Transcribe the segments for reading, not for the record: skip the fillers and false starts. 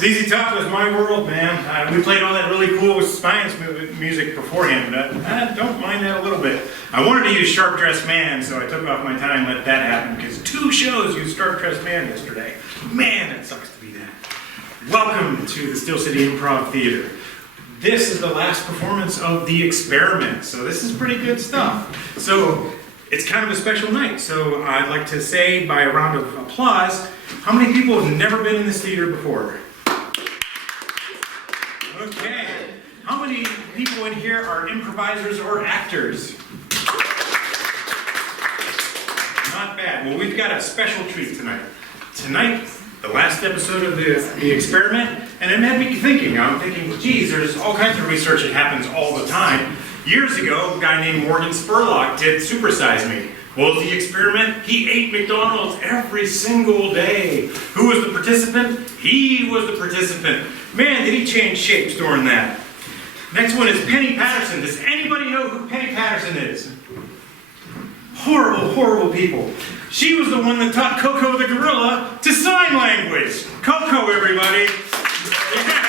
ZZ Top was my world, man. We played all that really cool science music beforehand, but I don't mind that a little bit. I wanted to use Sharp Dressed Man, so I took off my time and let that happen, because 2 shows used Sharp Dressed Man yesterday. Man, it sucks to be that. Welcome to the Steel City Improv Theater. This is the last performance of The Experiment, so this is pretty good stuff. So it's kind of a special night, so I'd like to say by a round of applause, how many people have never been in this theater before? Okay. How many people in here are improvisers or actors? Not bad. Well, we've got a special treat tonight. Tonight, the last episode of the Experiment, and it had me thinking. I'm thinking, geez, there's all kinds of research that happens all the time. Years ago, a guy named Morgan Spurlock did Super Size Me. What was the experiment? He ate McDonald's every single day. Who was the participant? He was the participant. Man, did he change shapes during that. Next one is Penny Patterson. Does anybody know who Penny Patterson is? Horrible, horrible people. She was the one that taught Coco the gorilla to sign language. Coco, everybody. Yeah.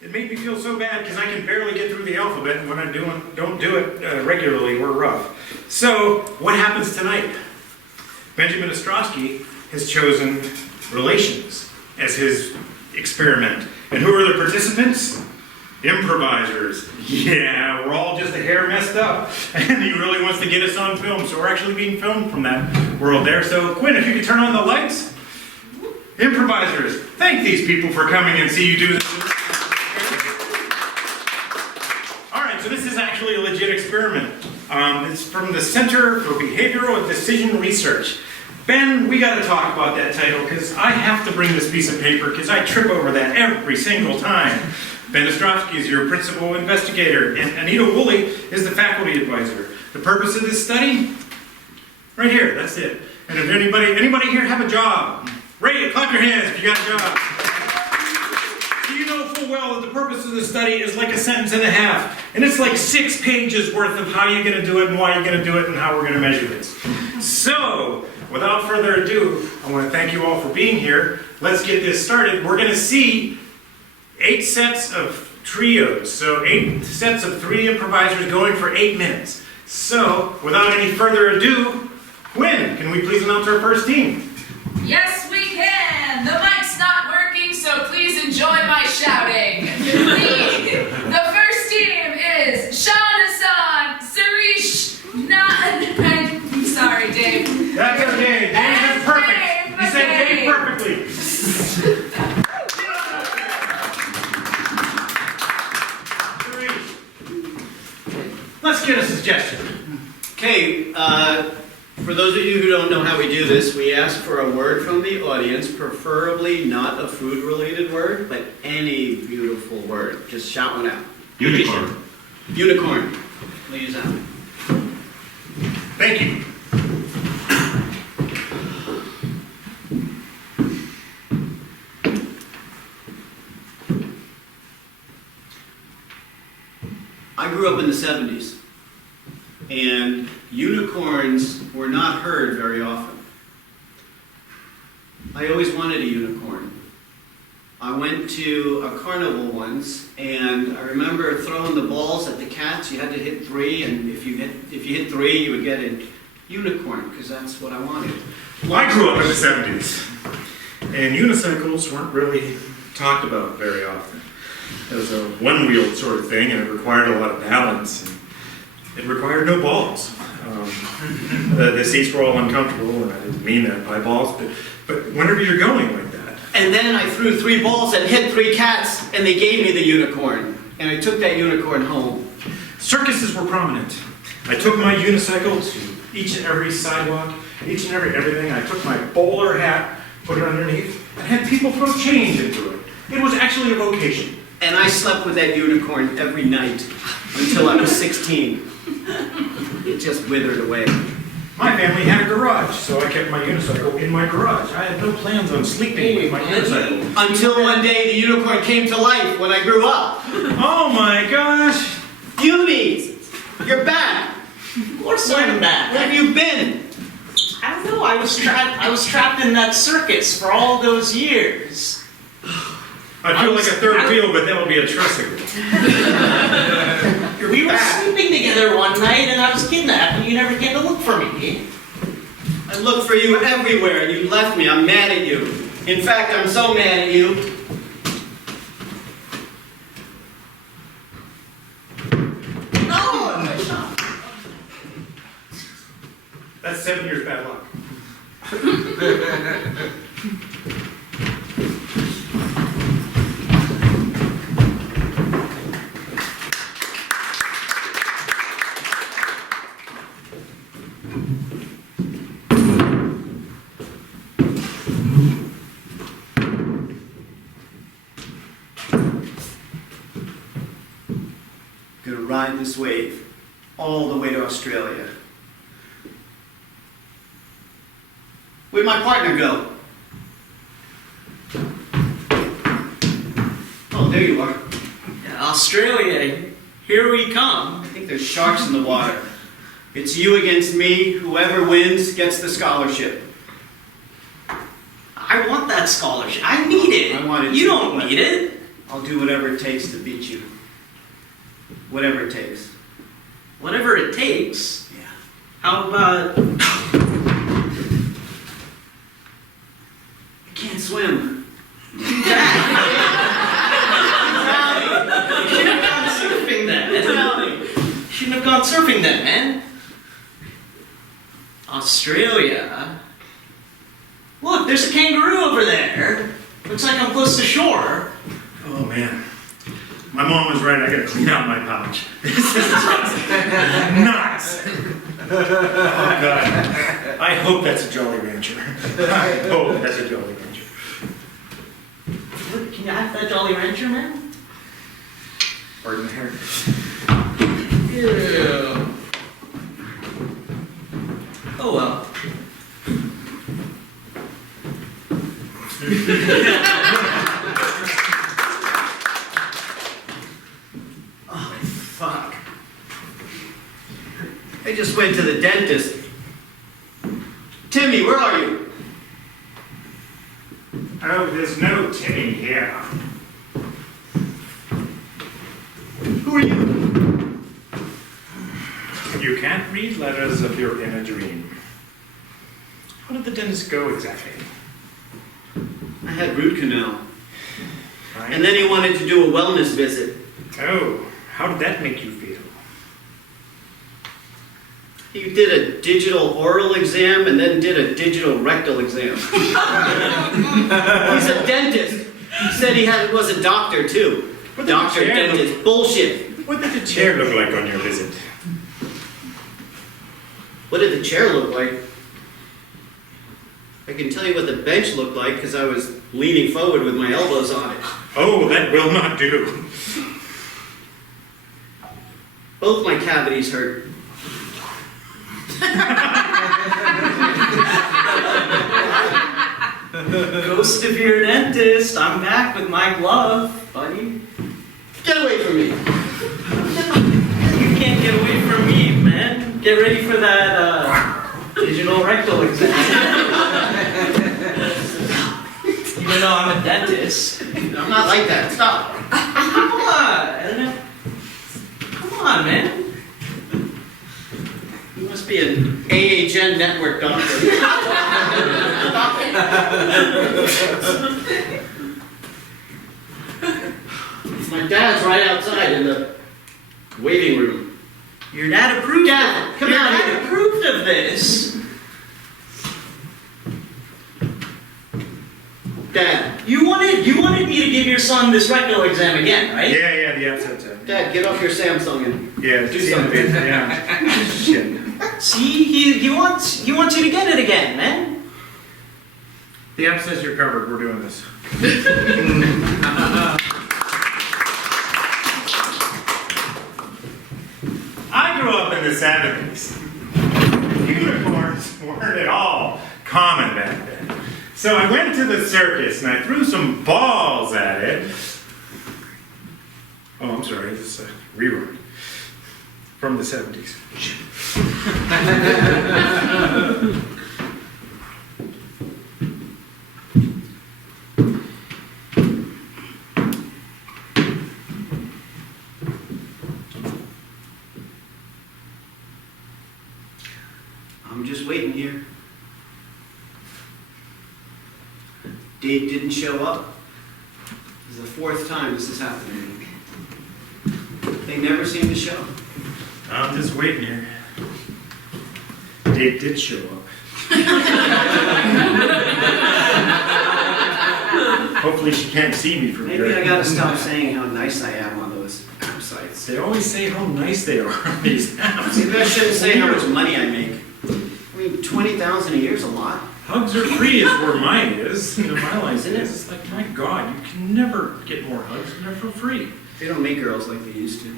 It made me feel so bad because I can barely get through the alphabet, and when I don't do it regularly, we're rough. So, what happens tonight? Benjamin Ostrowski has chosen relations as his experiment. And who are the participants? Improvisers. Yeah, we're all just a hair messed up. And he really wants to get us on film, so we're actually being filmed from that world there. So, Quinn, if you could turn on the lights. Improvisers, thank these people for coming and see you do this. So this is actually a legit experiment. It's from the Center for Behavioral Decision Research. Ben, we got to talk about that title because I have to bring this piece of paper because I trip over that every single time. Ben Ostrowski is your principal investigator, and Anita Woolley is the faculty advisor. The purpose of this study? Right here, that's it. And if anybody here have a job? Clap your hands if you got a job. You know full well that the purpose of the study is like a sentence and a half. And it's like 6 pages worth of how you're going to do it and why you're going to do it and how we're going to measure this. So, without further ado, I want to thank you all for being here. Let's get this started. We're going to see 8 sets of trios. So 8 sets of 3 improvisers going for 8 minutes. So, without any further ado, Quinn, can we please announce our first team? Yes, we can! The mic's not working, so please enjoy my shouting. The first team is Sean Hassan, Sarish I'm sorry, Dave. That's okay. Dave is perfect. Dave, You said okay. Dave perfectly. Sarish, let's get a suggestion. Okay, for those of you who don't know how we do this, we ask for a word from the audience, preferably not a food-related word, but any beautiful word. Just shout one out. Unicorn. Unicorn. We'll use that. Thank you. I grew up in the 70s, and unicorns were not heard very often. I always wanted a unicorn. I went to a carnival once, and I remember throwing the balls at the cats. You had to hit 3, and if you hit 3, you would get a unicorn, because that's what I wanted. Well, I grew up in the 70s, and unicycles weren't really talked about very often. It was a one-wheeled sort of thing, and it required a lot of balance. And it required no balls. The seats were all uncomfortable, and I didn't mean that by balls, but whenever you're going like that. And then I threw 3 balls and hit 3 cats, and they gave me the unicorn. And I took that unicorn home. Circuses were prominent. I took my unicycle to each and every sidewalk, each and every everything. I took my bowler hat, put it underneath, and had people throw change into it. It was actually a vocation. And I slept with that unicorn every night until I was 16. It just withered away. My family had a garage, so I kept my unicycle in my garage. I had no plans on sleeping with my unicycle. Until one day the unicorn came to life when I grew up. Oh my gosh! Uni, you're back. Of course I'm back. Where have you been? I don't know. I was trapped in that circus for all those years. I feel like a third wheel, but that would be a tricycle. We were sleeping together one night, and I was kidnapped, and you never came to look for me. I looked for you everywhere and you left me. I'm mad at you. In fact, I'm so mad at you. No! That's 7 years bad luck. Gonna ride this wave all the way to Australia. Where'd my partner go? Oh, there you are. Australia, here we come. I think there's sharks in the water. It's you against me. Whoever wins gets the scholarship. I want that scholarship. I need it. I want it You too, don't but- need it. I'll do whatever it takes to beat you. Whatever it takes. Whatever it takes. Yeah. How about... I can't swim. You should have gone surfing then. Shouldn't have gone surfing then, man. Australia. Look, there's a kangaroo over there. Looks like I'm close to shore. Oh man. My mom was right, I gotta clean out my pouch. This is just nuts. Oh God. I hope that's a Jolly Rancher. I hope that's a Jolly Rancher. Look, can you have that Jolly Rancher, man? Pardon the hair. Yeah. Oh well. Oh, fuck. I just went to the dentist. Timmy, where are you? Oh, there's no Timmy here. Who are you? You can't read letters if you're in a dream. How did the dentist go exactly? I had root canal. Right? And then he wanted to do a wellness visit. Oh, how did that make you feel? He did a digital oral exam and then did a digital rectal exam. He's a dentist. He said he was a doctor too. What did Doctor, the chair dentist, bullshit. What did the chair look like on your visit? What did the chair look like? I can tell you what the bench looked like because I was leaning forward with my elbows on it. Oh, that will not do. Both my cavities hurt. Ghost of your dentist, I'm back with my glove, buddy. Get away from me. You can't get away from me, man. Get ready for that digital rectal exam. Even though I'm a dentist. I'm not like that. Stop. Come on. Come on, man. You must be an AHN network doctor. My dad's right outside in the waiting room. Your dad approved. Dad, come Your out dad here. approved of this. Dad, You wanted me to give your son this rectal exam again, right? Yeah, the upset time. Dad, get off your Samsung and Yeah, Do do something. something. Yeah. Shit. See, he wants you to get it again, man. The app says you're covered. We're doing this. I grew up in the 70s. Unicorns weren't at all common back then. So I went to the circus and I threw some balls at it. Oh, I'm sorry. This is a rerun from the 70s. just waiting here. Dave didn't show up. This is the fourth time this is happening. They never seem to show. I'm just waiting here. Dave did show up. Hopefully she can't see me from Maybe here. I gotta stop saying how nice I am on those sites. They always say how nice they are on these apps. Maybe I shouldn't say how much money I make. I mean, 20,000 a year is a lot. Hugs are free is where mine is. You know, my life is. It's like, my God, you can never get more hugs. They're for free. They don't make girls like they used to.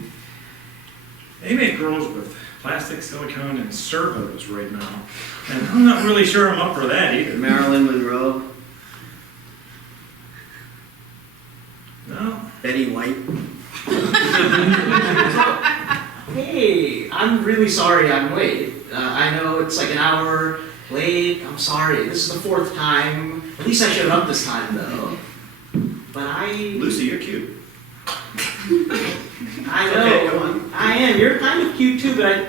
They make girls with plastic, silicone, and servos right now. And I'm not really sure I'm up for that either. Marilyn Monroe, No. Betty White. Hey, I'm really sorry I'm late. I know it's like an hour late. I'm sorry. This is the fourth time. At least I showed up this time, though. But Lucy, you're cute. I know. Okay, go on. I am. You're kind of cute too, but I.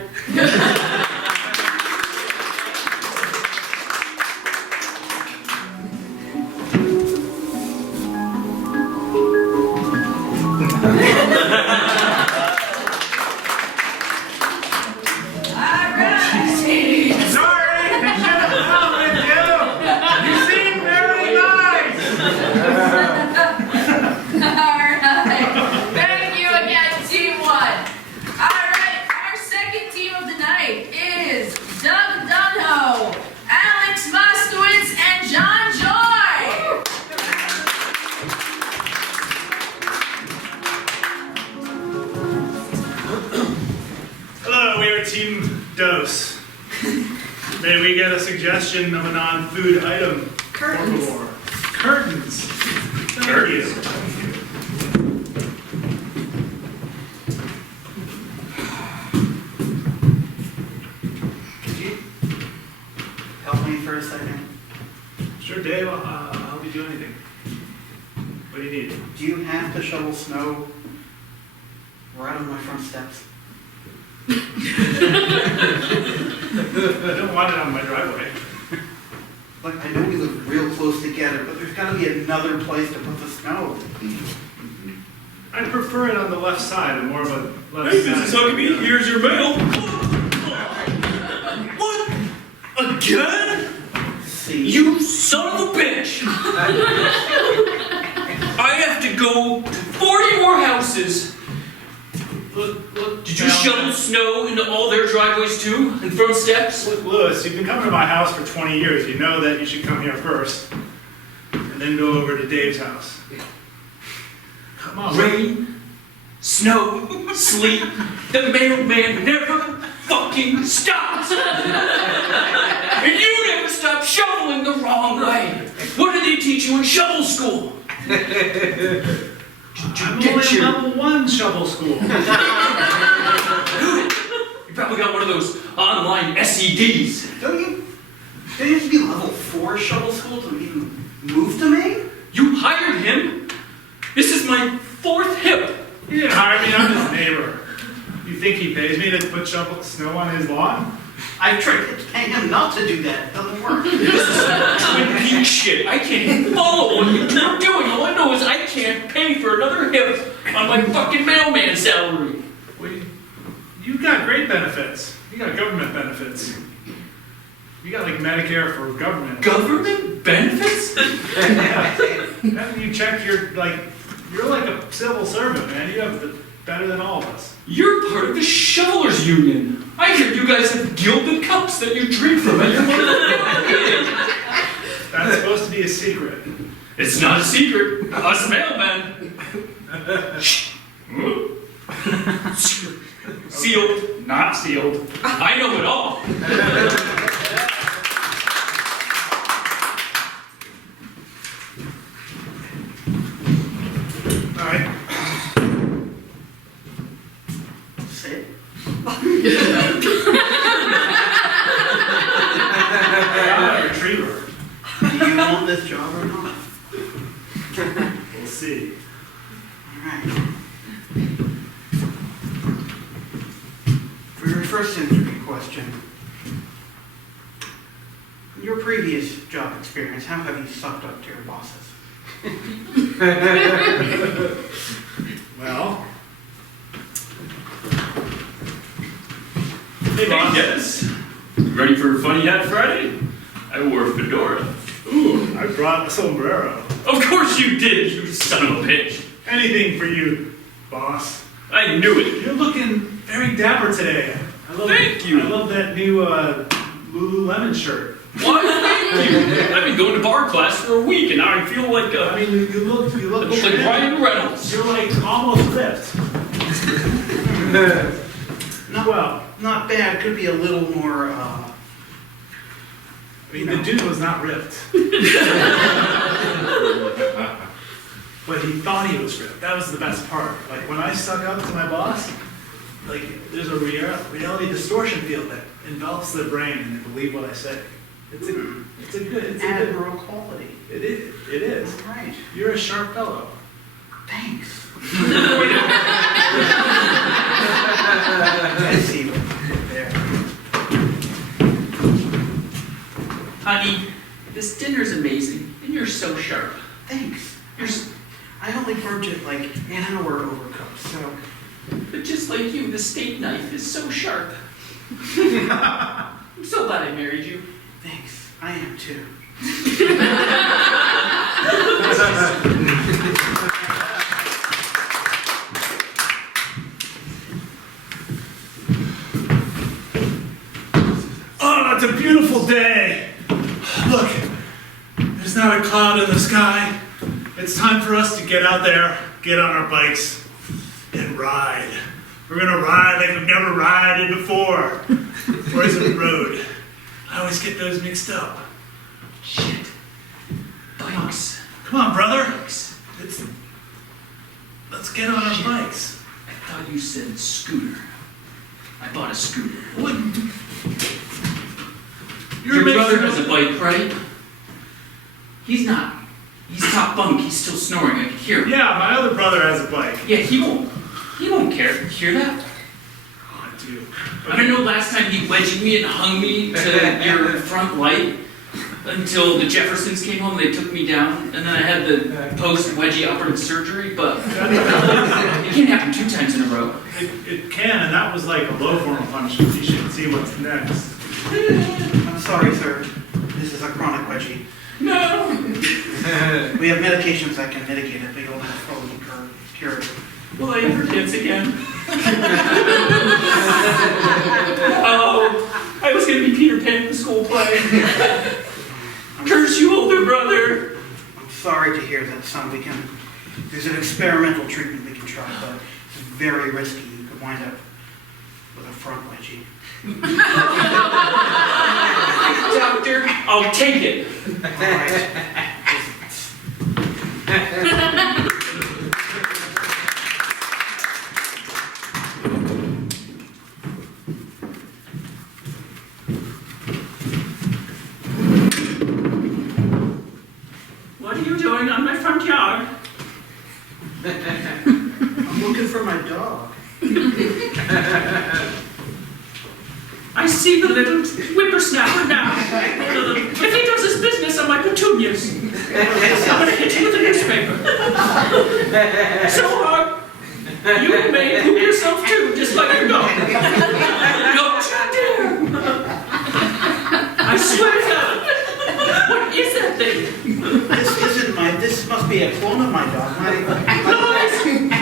Alright! Sorry, I should have come with you. You seem very nice. Alright. Thank you again, Team 1. Alright, our second team of the night is Doug Dunho, Alex Moskowitz, and John Joy. Hello, we are Team Dose. May we get a suggestion of a non-food item? Curtains. Por favor. Curtains. Thank you. Could you help me for a second? Sure, Dave, I'll be doing anything. What do you need? Do you have to shovel snow right on my front steps? I don't want it on my driveway. Like, I know we live real close together, but there's gotta be another place to put the snow. I prefer it on the left side, more of a left Hey, side. Mrs. Huckabee, here's your mail. What? Again? See? You son of a bitch! I have to go to 40 more houses. Look, Did you now- shovel snow into all their driveways too, and front steps? Look, Lewis, you've been coming to my house for 20 years. You know that you should come here first, and then go over to Dave's house. Come on, Rain, snow, sleet, the mailman never fucking stops! And you never stop shoveling the wrong way! What did they teach you in shovel school? I'm Get only your- level 1 shovel school. You probably got one of those online SEDs. Don't you have to be level 4 shovel school to even move to Maine? You hired him? This is my 4th hip. He didn't hire me, I'm his neighbor. You think he pays me to put shovel snow on his lawn? I've tried to get him not to do that. It doesn't work. Twin Peaks shit. I can't even follow what you're doing. All I know is I can't pay for another hip on my fucking mailman salary. Well, you got great benefits. You got government benefits. You got like Medicare for government. Government benefits? Haven't you checked you're like a civil servant, man. You have the better than all of us. You're part of the shovelers union. I hear you guys have gilded cups that you drink from at your meetings. That's supposed to be a secret. It's not a secret. Us mailmen. Shh. Sealed. Not sealed. I know it all. All right. Sit. I'm a retriever. Do you want this job or not? We'll see. Alright. For your first interview question, your previous job experience, how have you sucked up to your bosses? Well, Hey, Dennis. Ready for Funny Hat Friday? I wore a fedora. ooh, I brought a sombrero. Of course you did, you son of a bitch. Anything for you, boss. I knew it. You're looking very dapper today. Thank you. I love that new Lululemon shirt. Why, thank you. I've been going to bar class for a week, and now I feel like I mean, you look like trim. Ryan Reynolds. You're like almost ripped. Not bad, could be a little more, I mean, the dude was not ripped. But he thought he was ripped. That was the best part. Like, when I stuck up to my boss, like, there's a reality distortion field that envelops their brain and they believe what I say. It's a good, admirable quality. it is. Right. You're a sharp fellow. Thanks. I see what you did there. Honey, this dinner's amazing, and you're so sharp. Thanks. You're I only worked it like an hour overcooked, so But just like you, the steak knife is so sharp. I'm so glad I married you. thanks. I am too. Oh, it's a beautiful day. Look, there's not a cloud in the sky. It's time for us to get out there, get on our bikes, and ride. We're gonna ride like we've never ridden before. Or is it road? I always get those mixed up. Shit. Bikes. Come on, brother. Bikes. Let's get on our bikes. I thought you said scooter. I bought a scooter. What? Your making- brother has a bike, right? He's not. He's top bunk. He's still snoring. I can hear him. Yeah, my other brother has a bike. Yeah, he won't. He won't care. Hear that? Oh, dude. I don't know last time he wedged me and hung me to your front light until the Jeffersons came home. They took me down, and then I had the post-wedgie operative surgery, but it can't happen 2 times in a row. It can, and that was like a low form punishment. You should see what's next. I'm sorry, sir. This is a chronic wedgie. No! We have medications that can mitigate it, but you'll have fully cured. Will I ever dance again? Oh, I was gonna be Peter Pan in the school play. Curse you, older brother! I'm sorry to hear that, son. There's an experimental treatment we can try, but it's very risky. You could wind up with a front wedgie. Doctor, I'll take it. All right. What are you doing on my front yard? I'm looking for my dog. I see the little whippersnapper now. If he does his business on my petunias, I'm gonna hit you with a newspaper. So hard, you may poop yourself too, just like your dog. Don't you dare! I swear to God. What is that thing? This must be a clone of my dog.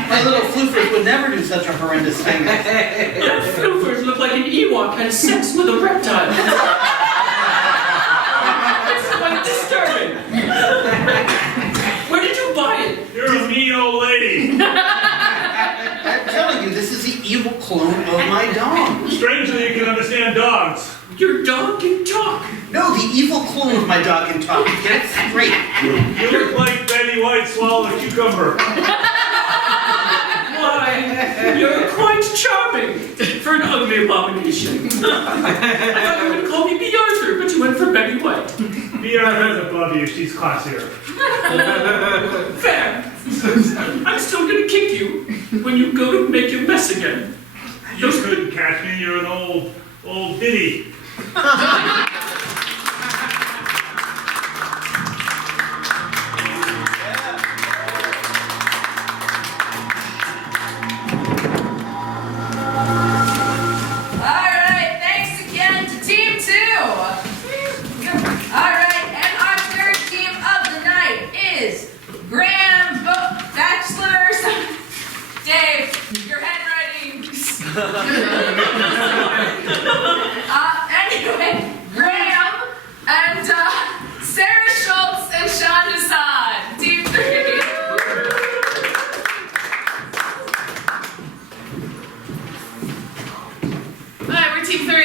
My little floofers would never do such a horrendous thing. That floofers look like an Ewok had sex with a reptile. It's quite disturbing. Where did you buy it? You're a mean old lady. I'm telling you, this is the evil clone of my dog. Strangely, you can understand dogs. Your dog can talk. No, the evil clone of my dog can talk. Get it straight. You look like Betty White swallowed a cucumber. Why, you're quite charming for an ugly abomination. I thought you would call me Bea Arthur, but you went for Betty White. Bea Arthur's above you. She's classier. Fair. I'm still gonna kick you when you go to make your mess again. You couldn't catch me. You're an old biddy.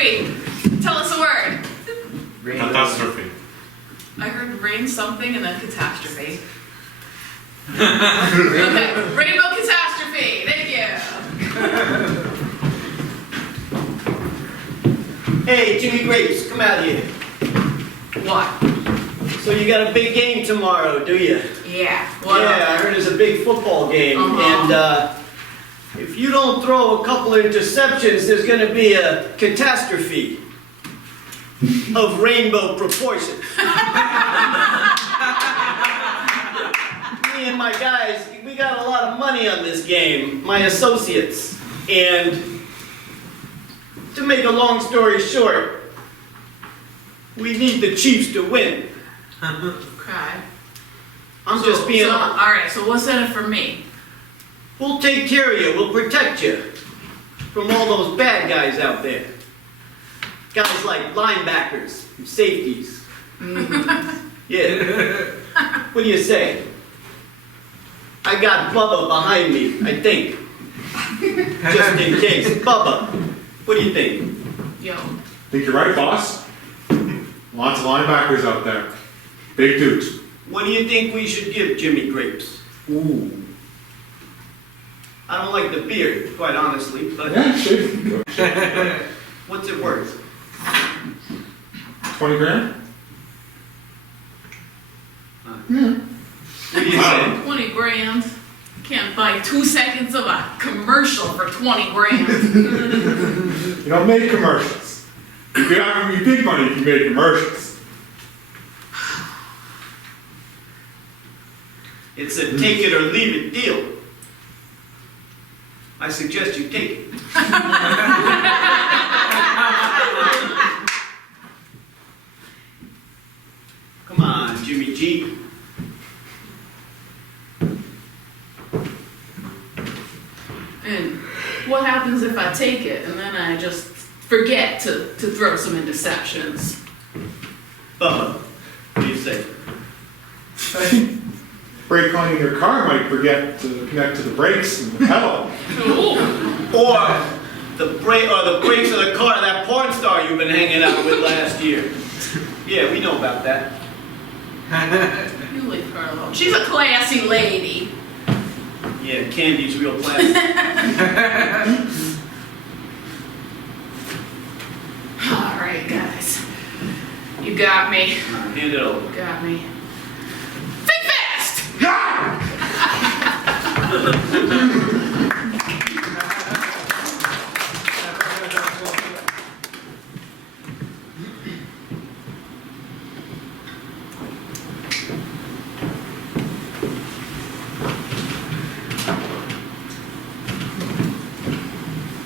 Siri, tell us a word. Catastrophe. I heard rain something and then catastrophe. Okay, rainbow catastrophe. Thank you. Hey, Jimmy Grapes, come out here. What? So you got a big game tomorrow, do you? Yeah. What? Yeah, I heard there's a big football game, Uh-huh. and if you don't throw a couple of interceptions, there's going to be a catastrophe of rainbow proportions. Me and my guys, we got a lot of money on this game, my associates, and to make a long story short, we need the Chiefs to win. Okay. I'm just being all honest. right. So what's in it for me? We'll take care of you. We'll protect you from all those bad guys out there. Guys like linebackers and safeties. Yeah. What do you say? I got Bubba behind me, I think. Just in case. Bubba, what do you think? Yo. Think you're right, boss. Lots of linebackers out there. Big dudes. What do you think we should give Jimmy Grapes? Ooh. I don't like the beard, quite honestly, but Yeah, shit. what's it worth? 20 grand? What do you say? 20 grand. Can't buy 2 seconds of a commercial for 20 grand. You don't make commercials. You could have me big money if you made commercials. It's a take it or leave it deal. I suggest you take it. Come on, Jimmy G. And what happens if I take it and then I just forget to throw some interceptions? Bubba, what do you say? I think brake on in your car might forget to connect to the brakes and the pedal. Or the brakes of the car of that porn star you've been hanging out with last year. Yeah, we know about that. You leave her alone. She's a classy lady. Yeah, Candy's real plastic. All right, guys. You got me. Hand it over. Got me. Think fast!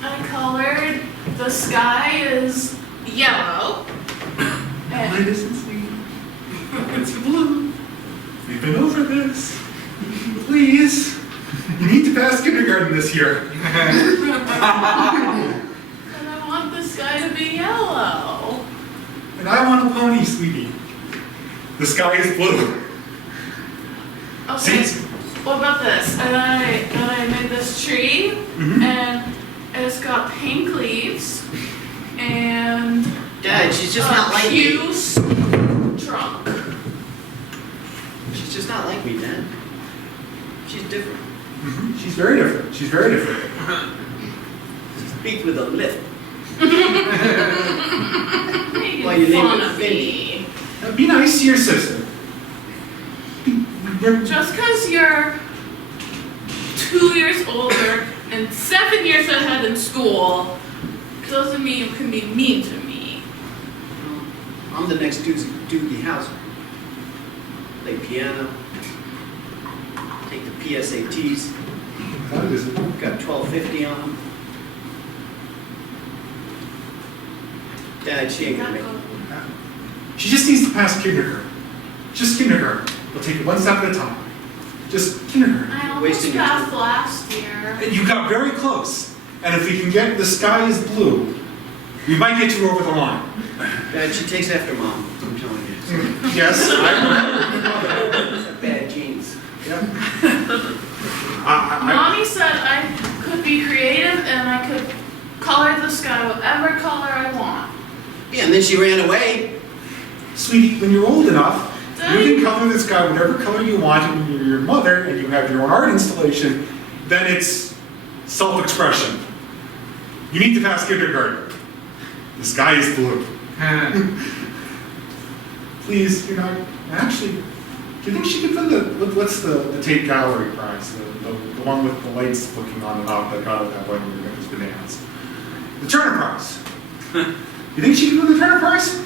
I colored the sky is yellow. And Mine isn't sweet. It's blue. We've been over this. Please. You need to pass kindergarten this year. and I want the sky to be yellow. And I want a pony, sweetie. The sky is blue. Okay, See? what about this? And I made this tree, and it's got pink leaves, and Dad, she's just a not like me. cute trunk. She's just not like me, Dad. She's different. She's very different. She's very different. She speaks with a lisp. Making Why you name fun it of me. Be nice to your sister. Just because you're 2 years older and 7 years ahead in school doesn't mean you can be mean to me. I'm the next Doogie Howser. Play piano. Take the PSATs. Got 1250 on them. Dad, she ain't gonna make it. She just needs to pass kindergarten. Just kindergarten. We'll take it one step at a time. Just kindergarten. I almost Wasting your passed time. last year. You got very close. And if we can get the sky is blue, we might get you over the line. Dad, she takes after Mom, I'm telling you. Yes, I remember. Bad genes. Mommy said I could be creative and I could color the sky whatever color I want. Yeah, and then she ran away. Sweetie, when you're old enough, you can color this guy whatever color you want, and you're your mother, and you have your own art installation, then it's self-expression. You need to pass kindergarten. The sky is blue. Please, you're not, actually, do you think she could win what's the Tate Gallery prize? The one with the lights looking on and off that got it that way when we got those bananas. The Turner Prize. You think she could win the Turner Prize?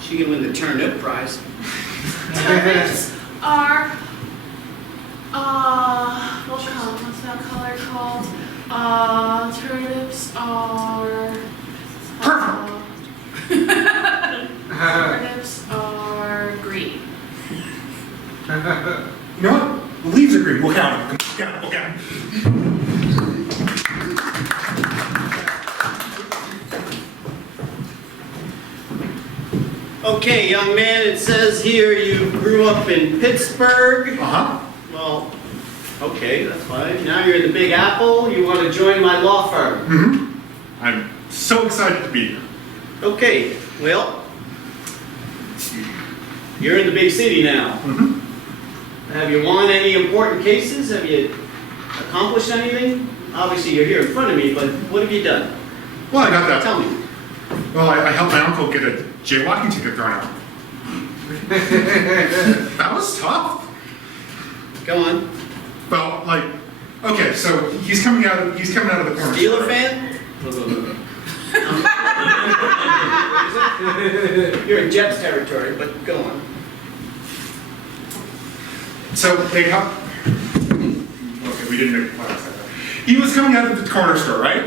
She can win the turnip prize. Turnips are, what's that color called? Turnips are, turnips are green. You know what? The leaves are green. We'll count them. We'll count them. Okay, young man, it says here you grew up in Pittsburgh. Uh-huh. Well, okay, that's fine. Now you're in the Big Apple. You want to join my law firm. Mm-hmm. I'm so excited to be here. Okay, well, you're in the big city now. Mm-hmm. Have you won any important cases? Have you accomplished anything? Obviously, you're here in front of me, but what have you done? Well, I got that. Tell me. Well, I helped my uncle get a jaywalking ticket thrown out. That was tough. Go on. Well, like, okay, so he's coming out of the corner. Steeler fan? You're in Jets territory, but go on. So they come. Okay, we didn't make plans like that. He was coming out of the corner store, right?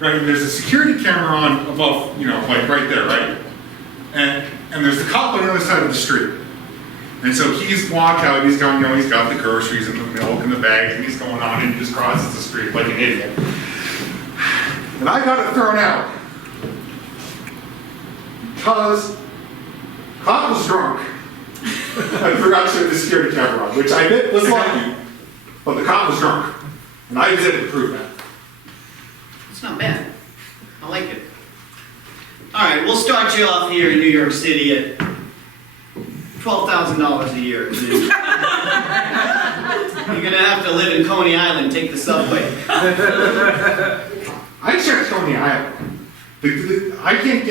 Right. And there's a security camera on above, like right there, right? And there's the cop on the other side of the street. And so he's walked out. He's going, he's got the groceries and the milk and the bags, and he's going on, and he just crosses the street like an idiot. And I got it thrown out because cop was drunk. I forgot to turn the security camera on, which I admit was lucky, but the cop was drunk, and I was able to prove that. It's not bad. I like it. All right, we'll start you off here in New York City at $12,000 a year. You're gonna have to live in Coney Island, take the subway. I checked Coney Island. I can't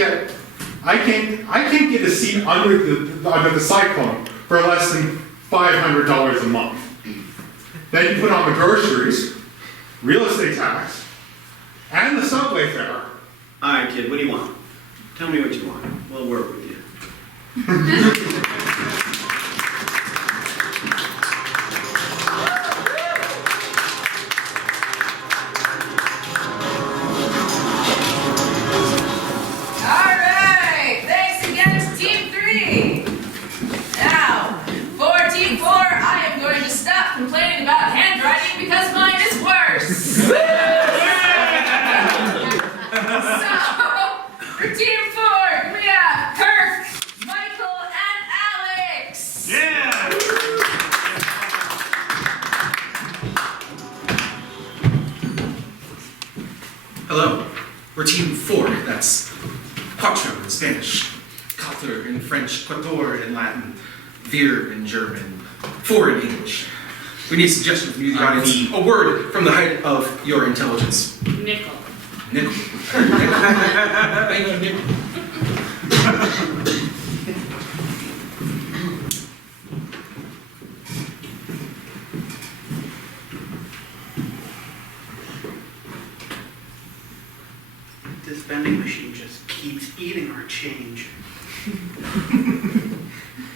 get a seat under the Cyclone for less than $500 a month. Then you put on the groceries, real estate tax, and the subway fare. All right, kid, what do you want? Tell me what you want. We'll work with you. Alright, thanks again to Team 3. Now, for Team 4, I am going to stop complaining about handwriting because mine is worse. So, for Team 4, we have Kirk, Michael, and Alex. Yeah! Hello, we're Team 4. That's Quattro in Spanish, Quatre in French, Quator in Latin, Vier in German, 4 in English. We need a suggestion from you, the audience. A word from the height of your intelligence. Nickel. Nickel. Thank you, Nickel. This vending machine just keeps eating our change.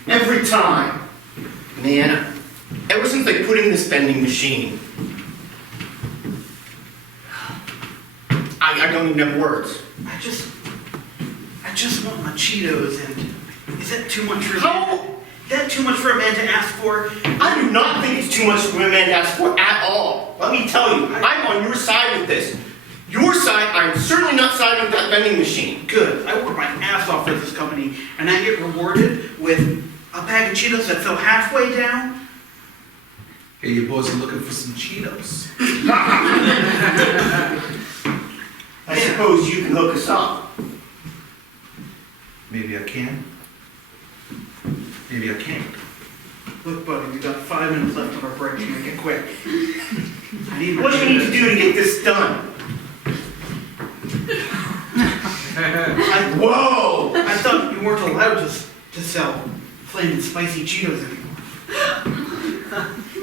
Every time. Man, ever since they put in this vending machine, I don't even have words. I just want my Cheetos, and is that too much for How? Is that too much for a man to ask for? I do not think it's too much for a man to ask for at all. Let me tell you, I'm on your side with this. Your side, I'm certainly not siding with that vending machine. Good. I work my ass off for this company, and I get rewarded with a bag of Cheetos that fill halfway down. Hey, you boys are looking for some Cheetos. I suppose you can hook us up. Maybe I can. Maybe I can't. Look, buddy, we got 5 minutes left of our break. Make it quick. I need my What do we need to do to get this done? Whoa! I thought you weren't allowed to sell plain and spicy Cheetos anymore.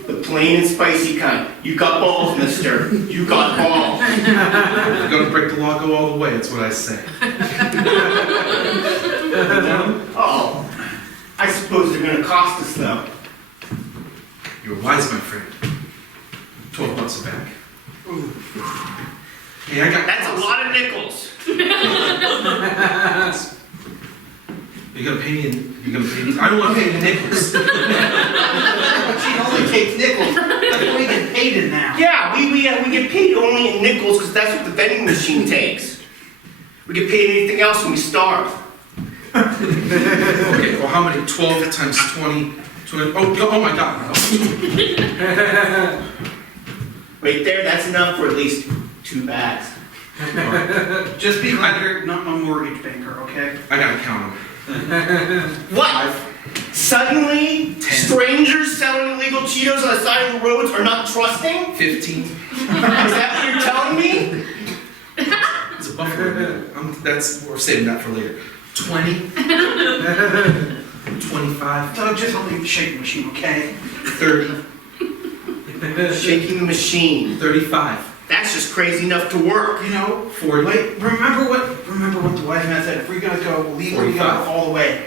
The plain and spicy kind. You got balls, mister. You got balls. If you're gonna break the law, go all the way, that's what I say. Oh, I suppose they're gonna cost us though. You're wise, my friend. 12 bucks a bag. Hey, I got That's a lot of nickels. You're gonna pay me I don't wanna pay you nickels. But she only takes nickels. That's what we get paid in now. Yeah, we get paid only in nickels because that's what the vending machine takes. We get paid anything else when we starve. Okay, well how many? 12 times 20, oh my god. Right there, that's enough for at least 2 bags. Just be glad you're not my mortgage banker, okay? I gotta count them. What? Suddenly, 10. strangers selling illegal Cheetos on the side of the roads are not trusting? 15. Is that what you're telling me? It's a buffer. We're saving that for later. 20. 25. So just help me shake the machine, okay? 30. Shaking the machine. 35. That's just crazy enough to work. You know, 40. wait, remember what the wise man said, if we're gonna go illegal, we gotta go 45. all the way.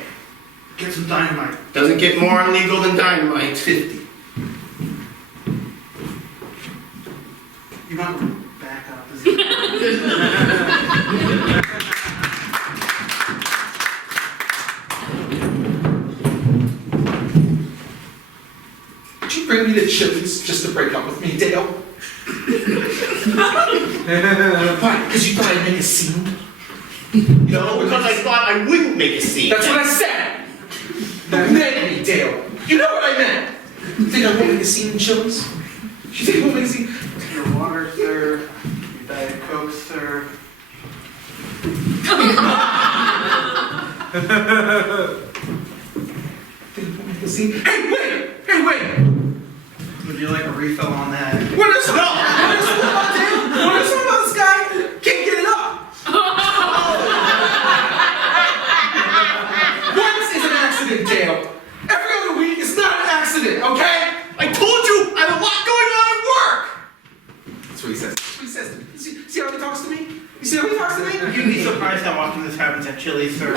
Get some dynamite. Doesn't get more illegal than dynamite. 50. You might want to back up. Is it? Did you bring me to Chili's just to break up with me, Dale? Why? Because you thought I'd make a scene? No, because I thought I wouldn't make a scene. That's what I said! You meant me, Dale. You know what I meant. You think I won't make a scene in Chili's? You think I won't make a scene? Your water, sir. Your Diet Coke, sir. Think I won't make a scene? Hey, wait! Would you like a refill on that? What is wrong? What is wrong about Dale? What is wrong about this guy? Can't get it up! Once is an accident, Dale. Every other week is not an accident, okay? I told you I have a lot going on at work! That's what he says. That's what he says to me. See how he talks to me? You see how he talks to me? You'd be surprised how often this happens at Chili's, sir.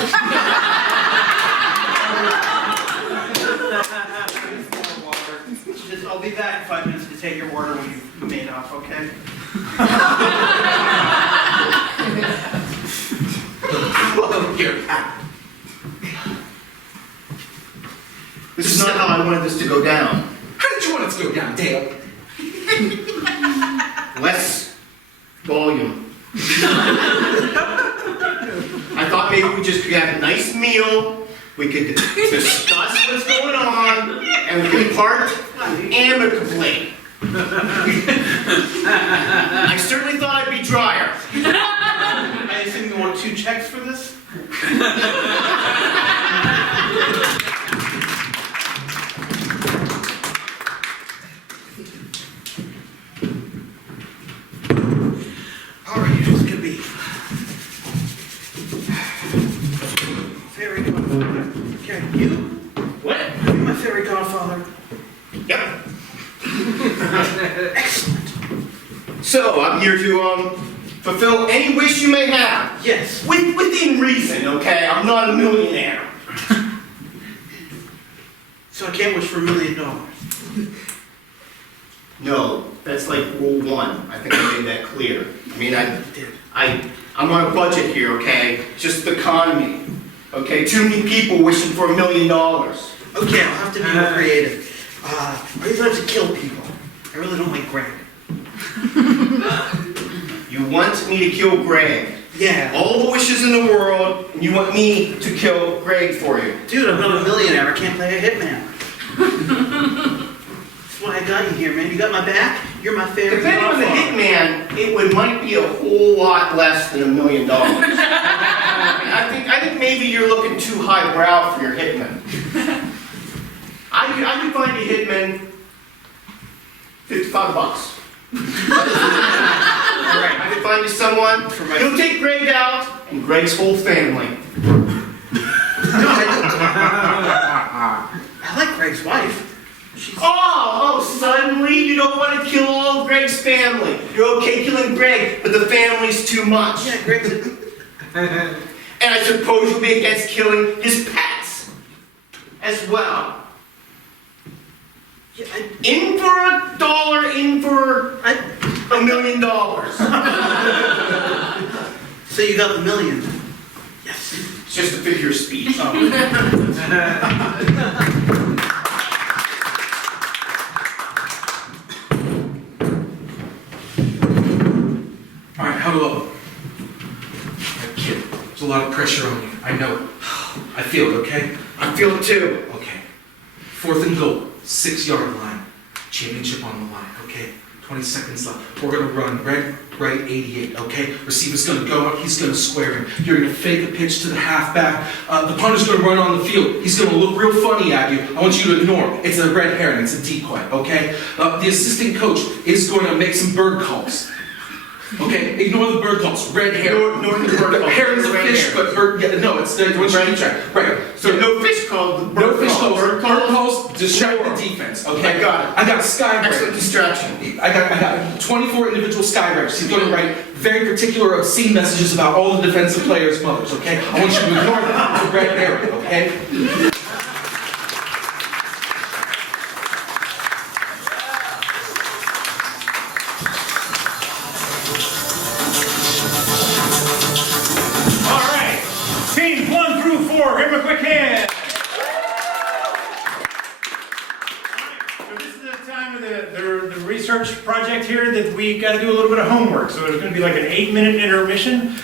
Just, I'll be back in 5 minutes to take your order when you've made up, okay? Here. This is not how I wanted this to go down. How did you want it to go down, Dale? Less volume. I thought maybe we just could have a nice meal, we could discuss what's going on, and we could part amicably. I certainly thought I'd be drier. I assume you want 2 checks for this? All right, here's gonna be. Fairy godfather. Okay, you? What? Are you my fairy godfather? Yep. Excellent. So, I'm here to, fulfill any wish you may have. Yes. Within reason, okay? I'm not a millionaire. So I can't wish for $1 million. No, that's like rule 1. I think I made that clear. I mean, You did. I'm on a budget here, okay? Just the economy. Okay, too many people wishing for $1 million. Okay, I'll have to be more creative. I used to have to kill people. I really don't like Greg. You want me to kill Greg. Yeah. All the wishes in the world, and you want me to kill Greg for you. Dude, I'm not a millionaire. I can't play a hitman. That's why I got you here, man. You got my back. You're my favorite. Depending on the hitman, it might be a whole lot less than $1 million. I I think maybe you're looking too highbrow for your hitman. I can find a hitman $55. Alright, I can find you someone. He'll take Greg out and Greg's whole family. I like Greg's wife. Oh, suddenly you don't want to kill all of Greg's family. You're okay killing Greg, but the family's too much. Yeah, Greg's a... And I suppose you'll be against killing his pets as well. Yeah, In for $1, in for $1 million. So you got the million. Yes. It's just a figure of speech. All right, hello. Kid, there's a lot of pressure on you. I know it. I feel it, okay? I feel it too. Okay. 4th and goal, 6-yard line. Championship on the line, okay? 20 seconds left. We're gonna run red, right, 88, okay? Receiver's gonna go up, he's gonna square him. You're gonna fake a pitch to the halfback. The punter's gonna run on the field. He's gonna look real funny at you. I want you to ignore him. It's a red herring, it's a decoy, okay? The assistant coach is going to make some bird calls. Okay, ignore the bird calls. Red herring. Ignore the bird calls. Herring's a Red fish, herring. but bird, yeah, no, it's the what you keep track. Right. So no fish called, No fish calls. bird Bird calls distract the defense. Okay. I got it. I got a sky Excellent distraction. I got 24 individual skywriters. He's going to write very particular obscene messages about all the defensive players' mothers. Okay. I want you to ignore them. It's a red herring. Okay. All right, teams 1 through 4, give them a quick hand. So this is the time of the research project here that we got to do a little bit of homework. So there's going to be like an 8-minute intermission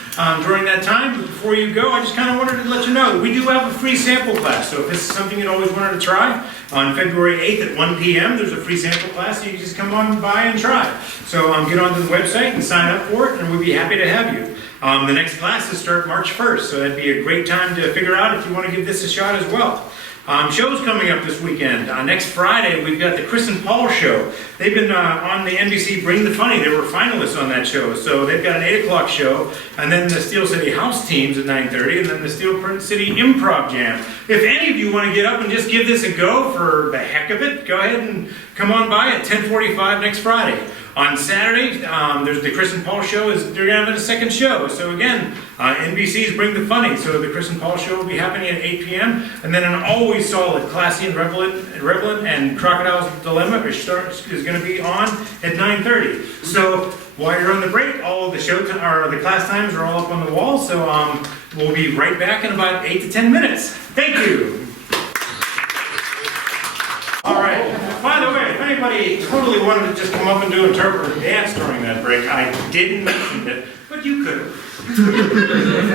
during that time. But before you go, I just kind of wanted to let you know that we do have a free sample class. So if this is something you'd always wanted to try, on February 8th at 1 p.m., there's a free sample class, so you can just come on by and try. So get onto the website and sign up for it, and we'd be happy to have you. The next classes start March 1st, so that'd be a great time to figure out if you want to give this a shot as well. Shows coming up this weekend. Next Friday, we've got the Chris and Paul show. They've been on the NBC Bring the Funny. They were finalists on that show. So they've got an 8 o'clock show, and then the Steel City House Teams at 9:30, and then the Steel City Improv Jam. If any of you want to get up and just give this a go for the heck of it, go ahead and come on by at 10:45 next Friday. On Saturday, there's the Chris and Paul show. They're going to have a second show. So again, NBC's Bring the Funny. So the Chris and Paul show will be happening at 8 p.m. And then an always solid Classy and Relevant and Crocodile's Dilemma is going to be on at 9:30. So while you're on the break, all of the the class times are all up on the wall. So we'll be right back in about 8 to 10 minutes. Thank you. All right. By the way, if anybody totally wanted to just come up and do interpretive dance during that break, I didn't mention it, but you could have.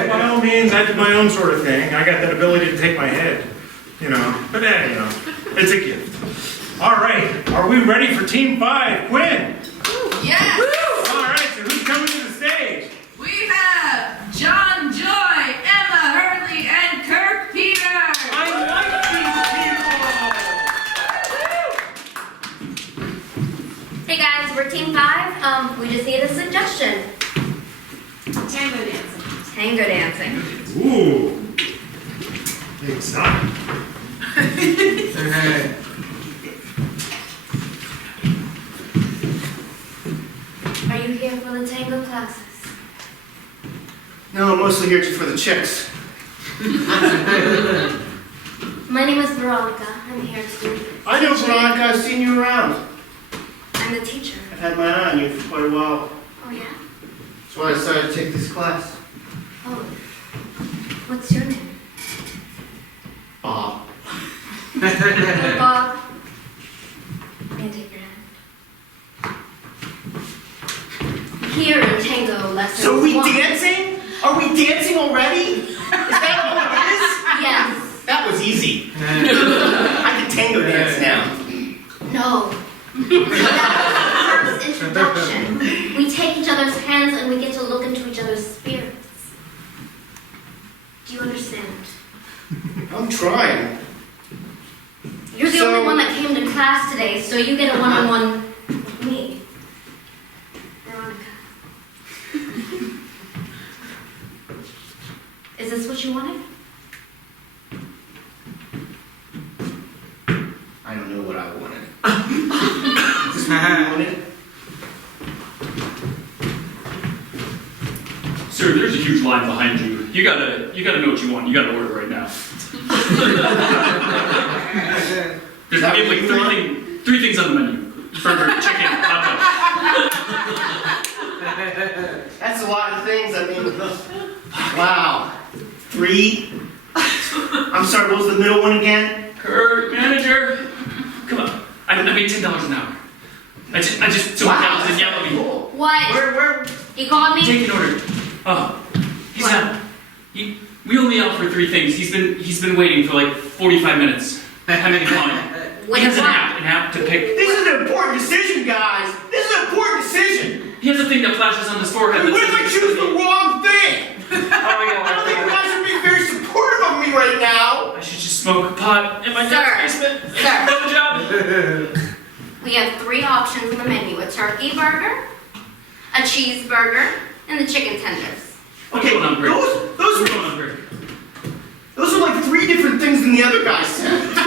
By all means, I did my own sort of thing. I got that ability to take my head, But it's a gift. All right. Are we ready for Team 5? Quinn. Yes! All right. So who's coming to the stage? We have John Joy, Emma Hurley, and Kirk Peters! I like Hey guys, we're Team 5. We just need a suggestion. Tango dancing. Tango dancing. these people. Ooh. Exotic. Are you here for the tango classes? No, I'm mostly here for the chicks. My name is Veronica. I'm here to... I know, Veronica. I've seen you around. I'm the teacher. I've had my eye on you for quite a while. Oh yeah? That's why I decided to take this class. Oh. What's your name? Bob. Hello, Bob. May I take your hand? Here in tango lessons. So are we 1. dancing? Are we dancing already? Is that all it is? Yes. That was easy. I can tango dance now. No. That was the first introduction. We take each other's hands and we get to look into each other's spirits. Do you so you get a one-on-one with me. Veronica. Is this what you wanted? I don't know what I wanted. Is this what you wanted? Sir, there's a huge line behind you. You gotta know what you want. You gotta order right now. There's gonna be like three things on the menu. Burger, chicken, hot dog. That's a lot of things. I mean, wow. 3? I'm sorry, what was the middle one again? Kurt, manager, come on. I made $10 an hour. I just so Wow. in yellow me. What? Where? You called me? Take an order. Oh, he's What? not. We only offer 3 things. He's been waiting for like 45 minutes. I'm in calling. What He has is an what? app to pick. This is an important decision, guys. This is an important decision. He has a thing that flashes on his forehead. I mean, that what if I says- choose the wrong thing? I don't think you guys are being very supportive of me right now. I should just smoke pot in my Sir. dad's basement. Sir. No job. We have 3 options on the menu, a turkey burger, a cheeseburger, and the chicken tenders. Okay, Going on break. those We're going on break. are like 3 different things than the other guy said.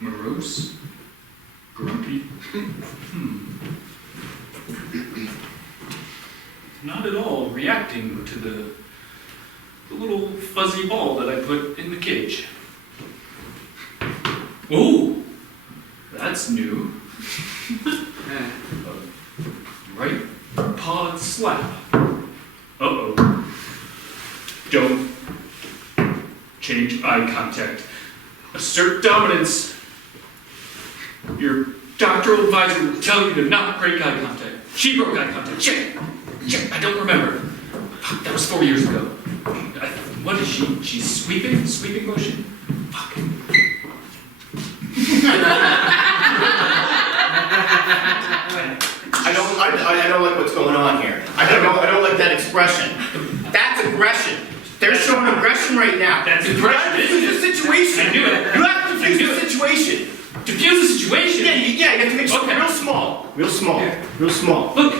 Morose? Grumpy? Not at all reacting to the little fuzzy ball that I put in the cage. Ooh, that's new. Right paw slap. Uh-oh. Don't change eye contact. Assert dominance. Your doctoral advisor will tell you to not break eye contact. She broke eye contact. Check. I don't remember. Fuck, that was 4 years ago. What is she? She's sweeping? Sweeping motion? Fuck. I don't like what's going on here. I don't like that expression. That's aggression. They're showing aggression right now. That's You aggression, have to isn't defuse it? the situation. I knew it. You have to I knew defuse it. the situation. Diffuse the situation? Yeah, you have to make something Okay. real small. Real small. Real small. Look,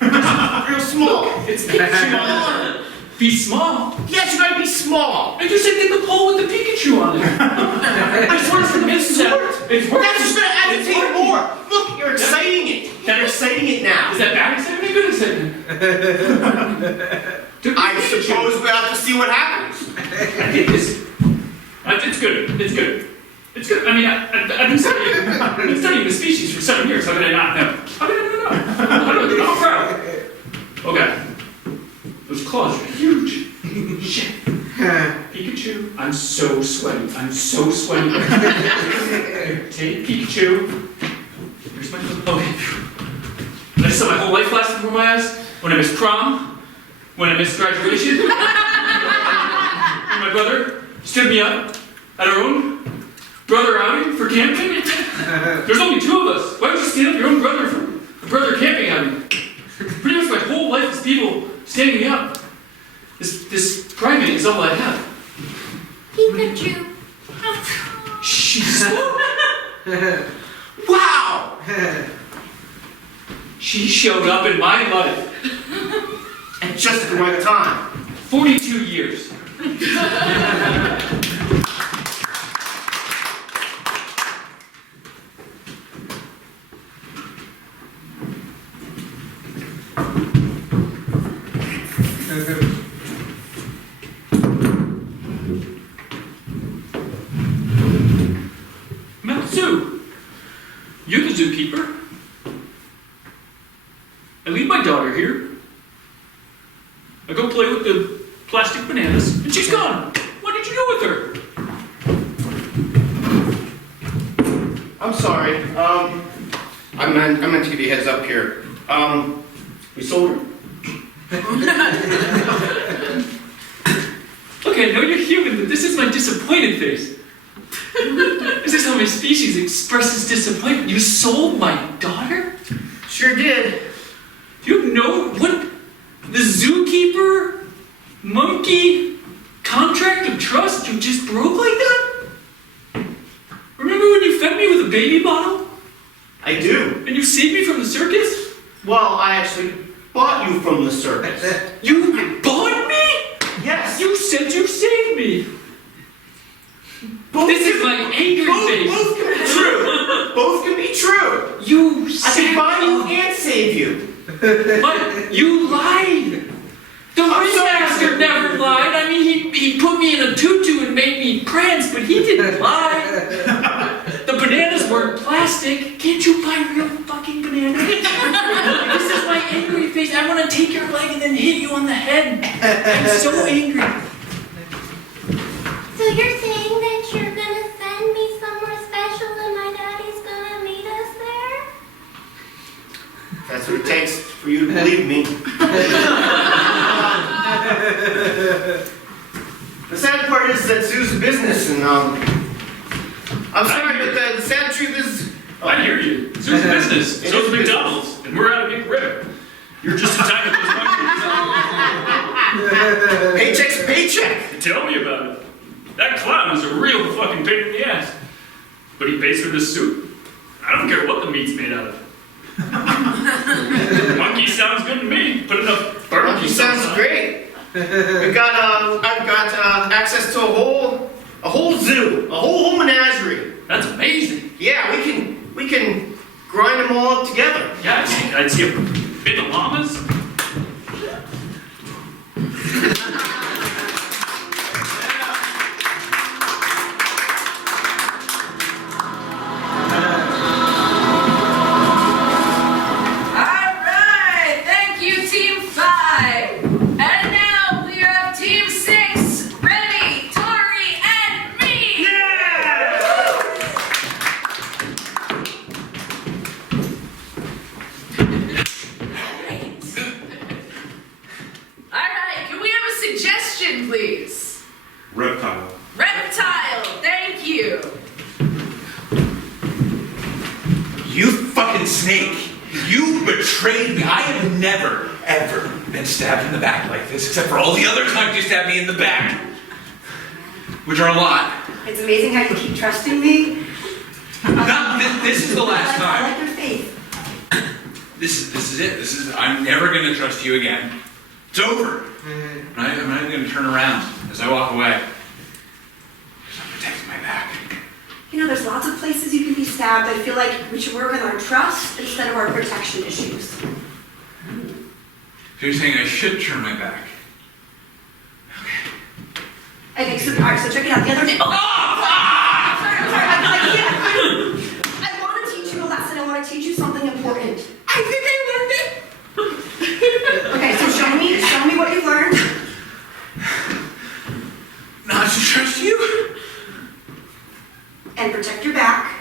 Real small. it's Pikachu. Be small. Yes, you gotta be small. And you said get the pole with the Pikachu on it. I just want us to make It's sure. it's That's just gonna It's agitate working. more. Look, you're exciting it. That- You're exciting it now. Is that bad excitement or good excitement? Dude, I Pikachu. suppose we have to see what happens. I think this. It's good. It's good. It's good. I mean, I've been studying the species for 7 years. How did I not know? How did I not know? I don't know. I'm proud. Okay. Those claws are huge. Shit. Pikachu, I'm so sweaty. I'm so sweaty. Take Pikachu. Here's my foot. Okay. I just saw my whole life flash before my eyes. When I missed prom. When I missed graduation. When my brother stood me up at our own brother outing for camping. There's only 2 of us. Why would you stand up your own brother for a brother camping outing? Pretty much my whole life is people standing me up. This primate is all I have. Pikachu. She's Wow! She showed up in my life. And just at the right time. 42 years. Matsu, you're the zookeeper. I leave my daughter here. I go play with the plastic bananas, and she's gone. What did you do with her? I'm sorry. I meant to give you a heads up here. We sold her. Look, I know you're human, but this is my disappointed face. This is how my species expresses disappointment. You sold my daughter? Sure did. You know what the zookeeper monkey contract of trust you just broke like that? Remember when you fed me with a baby bottle? I do. And you saved me from the circus? Well, I actually bought you from the circus. You bought me? Yes. You said you saved me. This is my angry face. Both can be true. Both can be true. You I can buy you and save you. But you lied. The ringmaster never lied. I mean, he put me in a tutu and made me prance, but he didn't lie. The bananas weren't plastic. Can't you buy real fucking bananas? This is my angry face. I want to take your leg and then hit you on the head. I'm so angry. So you're saying that you're gonna send me somewhere special and my daddy's gonna meet us there? That's what it takes for you to believe me. The sad part is that Zoo's a business, and I'm sorry, but the sad truth is, I hear you. Zoo's a business. It So's is McDonald's. And we're out of McRib. You're just in time with those monkeys. paycheck's a paycheck. Tell me about it. That clown is a real fucking pain in the ass. But he pays for this suit. I don't care what the meat's made out of. Monkey sounds good to me. Put enough barbecue Monkey sauce sounds on it. great. I've got access to a whole zoo, a whole menagerie. That's amazing. Yeah, we can grind them all up together. Yeah, I'd see a bit of llamas. Alright, thank you, Team 5. And now we have Team 6, Remy, Tori, and me! Alright, can we have a suggestion, please? Reptile. Reptile, thank you. You fucking snake! You betrayed me! I have never, ever been stabbed in the back like this, except for all the other times you stabbed me in the back. Which are a lot. It's amazing how you keep trusting me. This is the last I time. like your faith. This is it. I'm never gonna trust you again. It's over. Right? I'm not even gonna turn around as I walk away. Because I'm protecting my back. You know, there's lots of places you can be stabbed. I feel like we should work on our trust instead of our protection issues. So you're saying I should turn my back? I think so. All right, so check it out. The other day. I'm sorry. I want to teach you a lesson. I want to teach you something important. I think I learned it. Okay, so show me what you've learned. Not to trust you? And protect your back.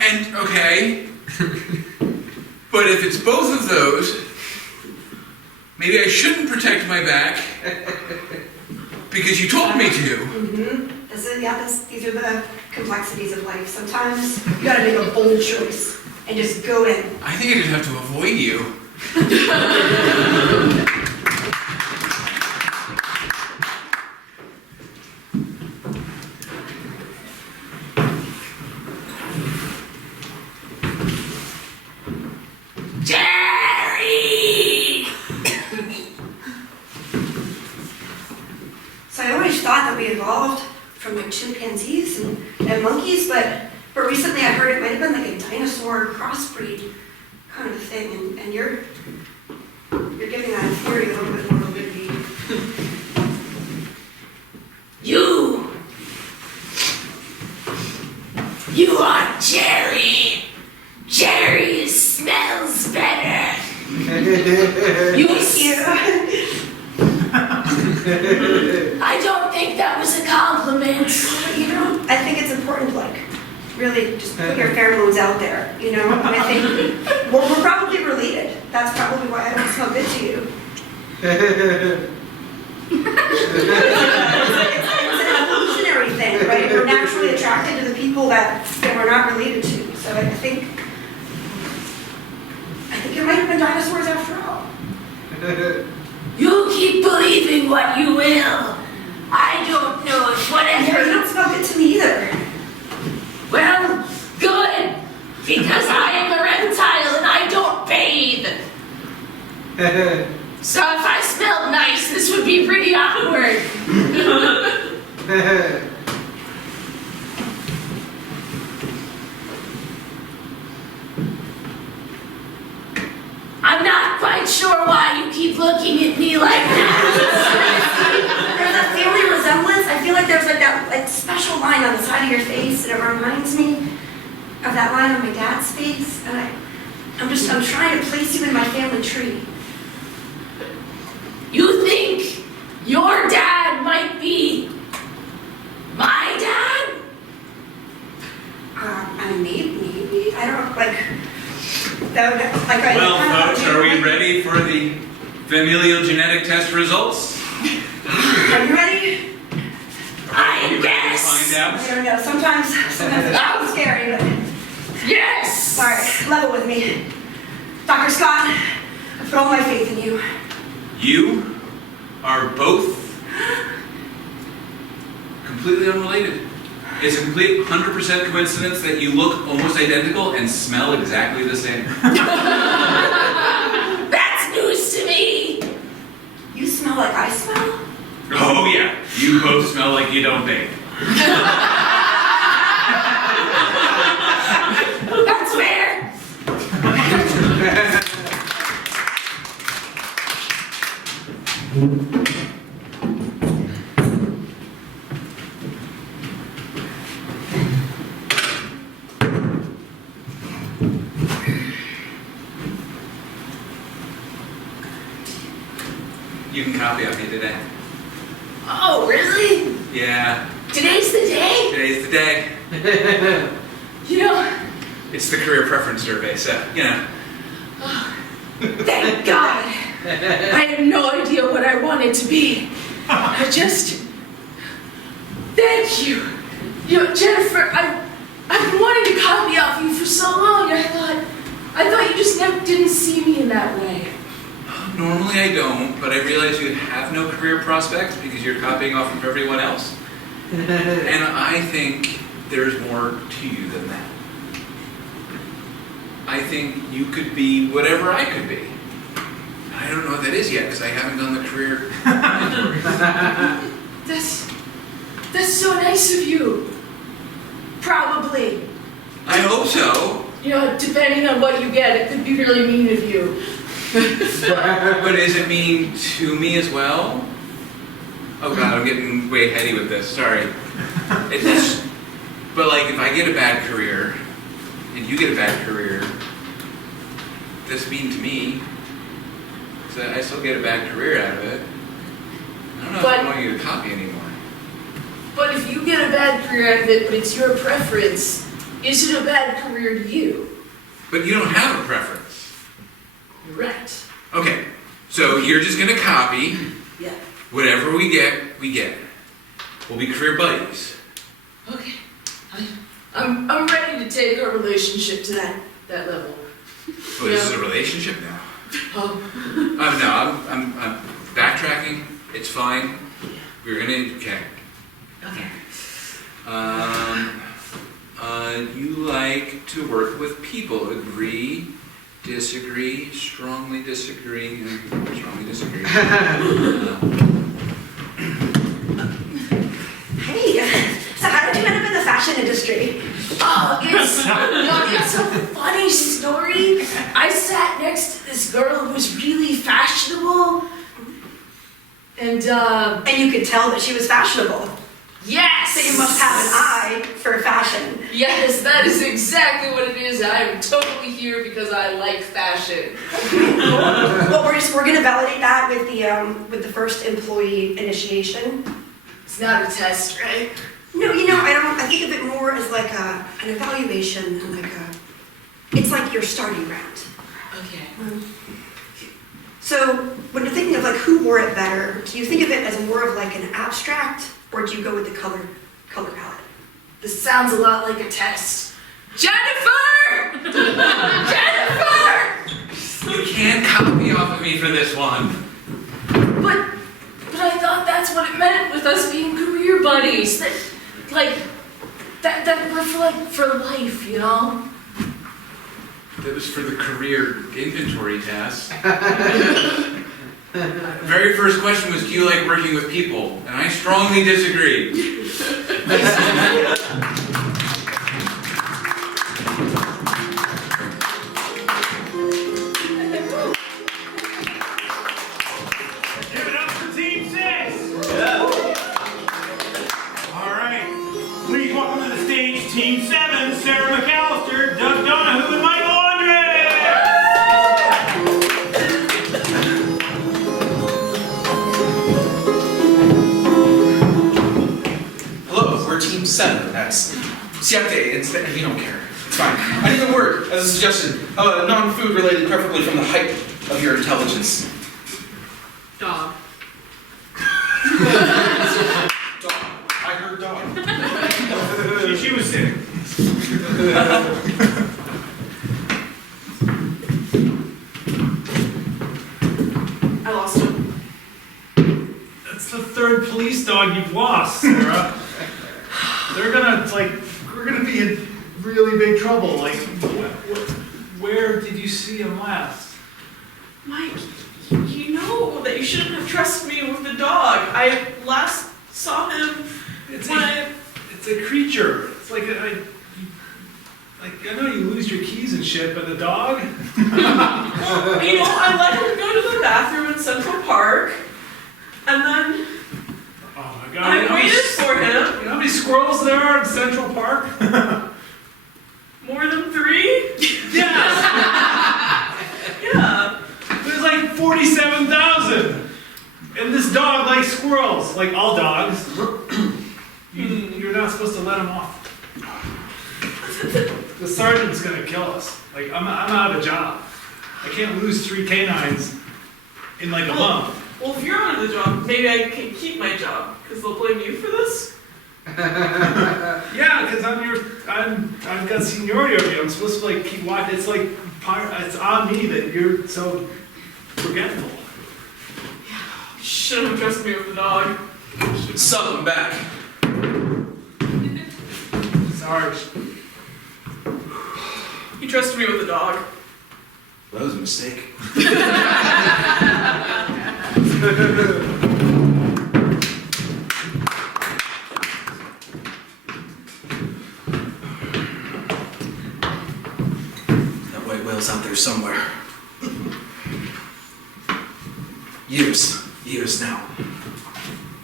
And, okay. But if it's both of those, maybe I shouldn't protect my back because you told me to. Mm-hmm. These are the complexities of life. Sometimes you gotta make a bold choice and just go in. I think I just have to avoid you. So I always thought that we evolved from like chimpanzees and monkeys, but recently I heard it might have been like a dinosaur crossbreed kind of thing, and you're giving that theory a little bit more validity. You are Jerry. Jerry smells better. I don't think that was a compliment. You know, I think it's important to like really just put your pheromones out there, you know? And I think we're probably related. That's probably why I don't smell good to you. It's an evolutionary thing, right? We're naturally attracted to the people that we're not related to. So I think might have been dinosaurs after all. You keep believing what you will. I don't know if Yeah, you whatever. don't smell good to me either. Well, good. Because I am a reptile and I don't bathe. So if I smelled nice, this would be pretty awkward. I'm not quite sure why you keep looking at me like that. There's that family resemblance. I feel like there's like that like special line on the side of your face, and it reminds me of that line on my dad's face. And I'm trying to place you in my family tree. You think your dad might be my dad? I mean, maybe. I don't like. That would, like, I Well, kinda folks, want are to- we ready for the familial genetic test results? Are you ready? I Are you ready to guess. find out? I don't know. Sometimes it's scary, but. Yes. All right, level with me. Dr. Scott, I put all my faith in you. You are both completely unrelated. It's a complete 100% coincidence that you look almost identical and smell exactly the same. That's news to me. You smell like I smell? Oh yeah, you both smell like you don't bathe. That's fair. You can copy on me today. Oh, really? Yeah, Today's the day? today's the day. You know, It's the career preference survey, so, you know. thank God. I had no idea what I wanted to be. I just... Thank you. You know, Jennifer, I've been wanting to copy off you for so long. I thought you just never didn't see me in that way. Normally I don't, but I realize you have no career prospects because you're copying off of everyone else. And I think there's more to you than that. I think you could be whatever I could be. I don't know what that is yet because I haven't done the career. That's so nice of you. Probably. I hope so. You know, depending on what you get, it could be really mean of you. But is it mean to me as well? Oh god, I'm getting way heady with this. Sorry. But like, if I get a bad career, and you get a bad career, that's mean to me. So I still get a bad career out of it. I don't know if I want you to copy anymore. But if you get a bad career out of it, but it's your preference, is it a bad career to you? But you don't have a preference. You're right. Okay, so you're just gonna copy. Yeah. Whatever we get, we get. We'll be career buddies. Okay. I'm ready to take our relationship to that level. Oh, this is a relationship now. Oh. No, I'm backtracking. It's fine. We're gonna, okay. Okay. You like to work with people. Agree, disagree, strongly disagree, strongly disagree. Hey, so how did you end up in the fashion industry? Oh, it's a funny story. I sat next to this girl who was really fashionable. And you could tell that she was fashionable. Yes! So you must have an eye for fashion. Yes, that is exactly what it is. I am totally here because I like fashion. Well, we're gonna validate that with the first employee initiation. It's not a test, right? No, I think of it more as like an evaluation and it's like your starting round. Okay. So when you're thinking of like who wore it better, do you think of it as more of like an abstract, or do you go with the color palette? This sounds a lot like a test. Jennifer! Jennifer! you can't copy off of me for this one. But I thought that's what it meant with us being career buddies. That we're for life, you know? That was for the career inventory task. Very first question was, do you like working with people? And I strongly disagree. Give it up for Team 6! All right. Please welcome to the stage Team 7, Sarah McAllister, Doug Donahue, and Michael Andre! Hello, we're Team 7. That's Siete. You don't care. It's fine. I need a word as a suggestion. Non-food related, preferably from the height of your intelligence. Dog. Dog. I heard dog. She was sick. I lost him. That's the third police dog you've lost, Sarah. We're gonna be in really big trouble. Like, where did you see him last? Mike, you know that you shouldn't have trusted me with the dog. I last saw him It's when a creature. It's like I know you lose your keys and shit, but the dog? I let him go to the bathroom in Central Park, and then Oh my god. I waited for him. You know how many squirrels there are in Central Park? More than 3? Yes! Yeah. There's like 47,000! And this dog likes squirrels, like all dogs. You're not supposed to let him off. The sergeant's gonna kill us. Like, I'm out of a job. I can't lose 3 canines in like a month. Well, if you're out of the job, maybe I can keep my job, because they'll blame you for this. Yeah, because I've got seniority over you. I'm supposed to like keep watching. It's like it's on me that you're so forgetful. You shouldn't have trusted me with the dog. Suck him back. Sarge. You trusted me with the dog. That was a mistake. That white whale's out there somewhere. Years now.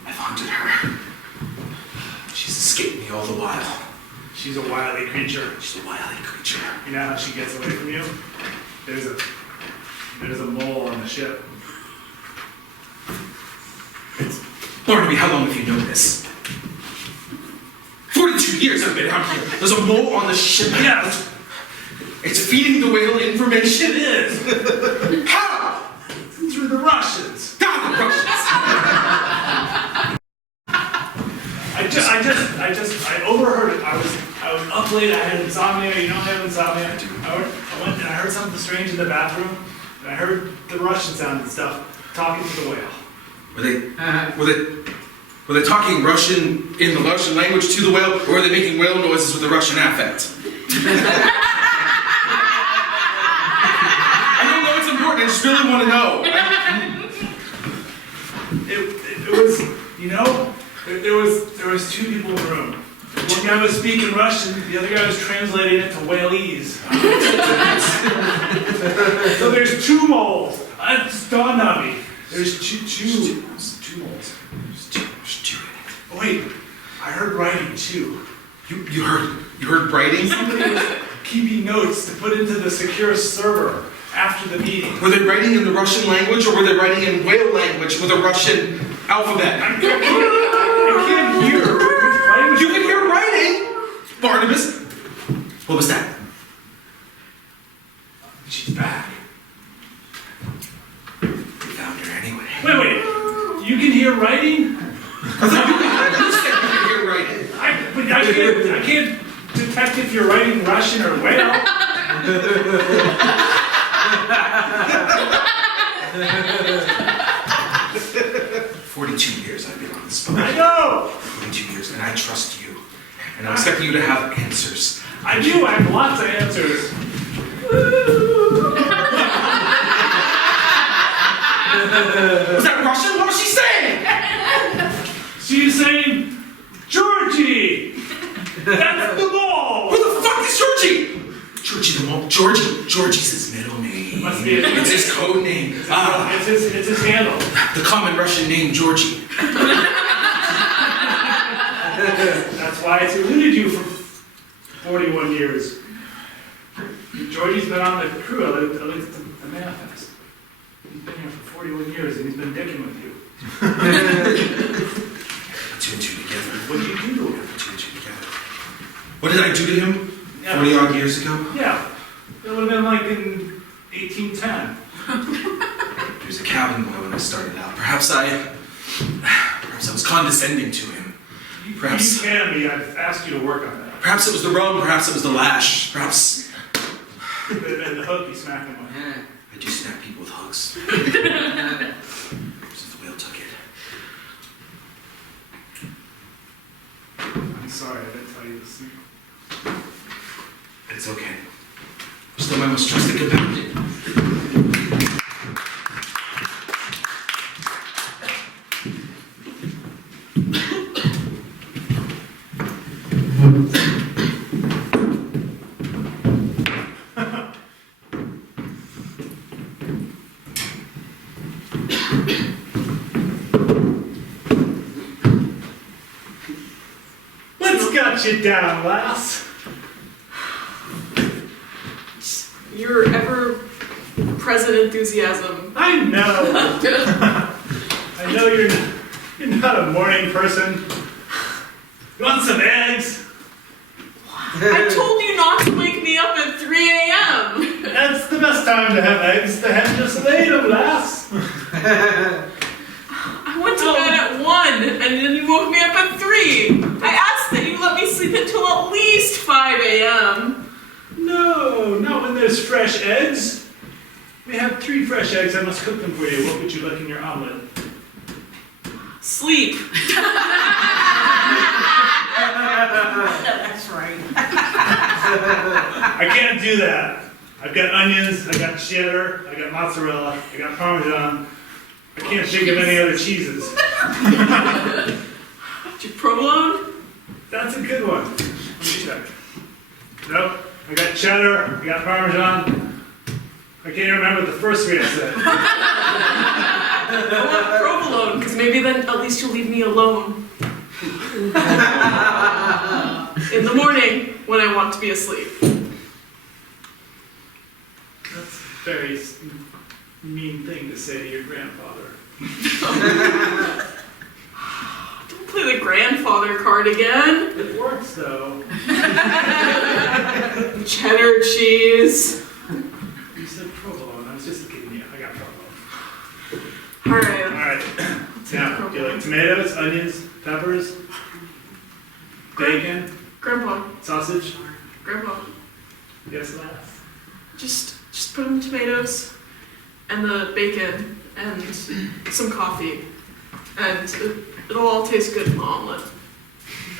I've hunted her. She's escaped me all the while. She's a wily creature. She's a wily creature. You know how she gets away from you? There's a mole on the ship. Barnaby, how long have you known this? 42 years I've been out here. There's a mole on the ship. Yes. It's feeding the whale information. It is. How? Through the Russians. God, the Russians. I overheard it. I was up late. I had insomnia. You don't have insomnia. I went and I heard something strange in the bathroom, and I heard the Russian sound and stuff talking to the whale. Were they talking Russian in the Russian language to the whale, or were they making whale noises with the Russian affect? I don't know. It's important. I just really want to know. It was, you know, there was 2 people in the room. One guy was speaking Russian, the other guy was translating it to Whalese. So there's 2 moles. It just dawned on me. There's two moles. Oh, wait, I heard writing too. You heard writing? Somebody was keeping notes to put into the secure server after the meeting. Were they writing in the Russian language, or were they writing in whale language with a Russian alphabet? I can't hear. You can hear writing, Barnabas. What was that? She's back. We found her anyway. Wait. You can hear writing? I thought you said you could hear writing. I can't detect if you're writing Russian or whale. 42 years I've been on this boat. I know! 42 years, and I trust you. And I'm expecting you to have answers. I do, I have lots of answers. Was that Russian? What was she saying? She's saying, Georgie! That's the ball! Who the fuck is Georgie? Georgie the Mole. Georgie's his middle name. Must be It's his code name. It's his handle. The common Russian name, Georgie. That's why it's eluded you for 41 years. Georgie's been on the crew, I looked at the manifest. He's been here for 41 years and he's been dicking with you. Two and two together. What did you do to him? Two and two together. What did I do to him? Yeah. 40 odd years ago? Yeah, it would have been like in 1810. He was a cabin boy when I started out. Perhaps I was condescending to him. Perhaps. You can be, I've asked you to work on that. Perhaps it was the rum, perhaps it was the lash, perhaps. And the hook you smacked him with. I do snap people with hooks. Since the whale took it. I'm sorry, I didn't tell you this. It's okay. Still my most trusted companion. What's got you down, lass? Your ever-present enthusiasm. I know. I know you're not a morning person. You want some eggs? I told you not to wake me up at 3 a.m. That's the best time to have eggs. The hen just laid them, lass. I went to bed at 1, and then you woke me up at 3. I asked that you let me sleep until at least 5 a.m. No, not when there's fresh eggs. We have 3 fresh eggs. I must cook them for you. What would you like in your omelet? Sleep. That's right. I can't do that. I've got onions, I got cheddar, I got mozzarella, I got Parmesan. I can't think of any other cheeses. Provolone? That's a good one. Let me check. Nope. I got cheddar, I got Parmesan. I can't even remember what the first three I said. I want provolone, because maybe then at least you'll leave me alone. In the morning, when I want to be asleep. That's a very mean thing to say to your grandfather. Don't play the grandfather card again. It works though. Cheddar cheese. You said provolone. I was just kidding you. I got provolone. Alright. Alright. Now, do you like tomatoes, onions, peppers, bacon, Grandpa. sausage? Grandpa. Yes, lass. Just put in the tomatoes and the bacon and some coffee. And it'll all taste good in the omelet.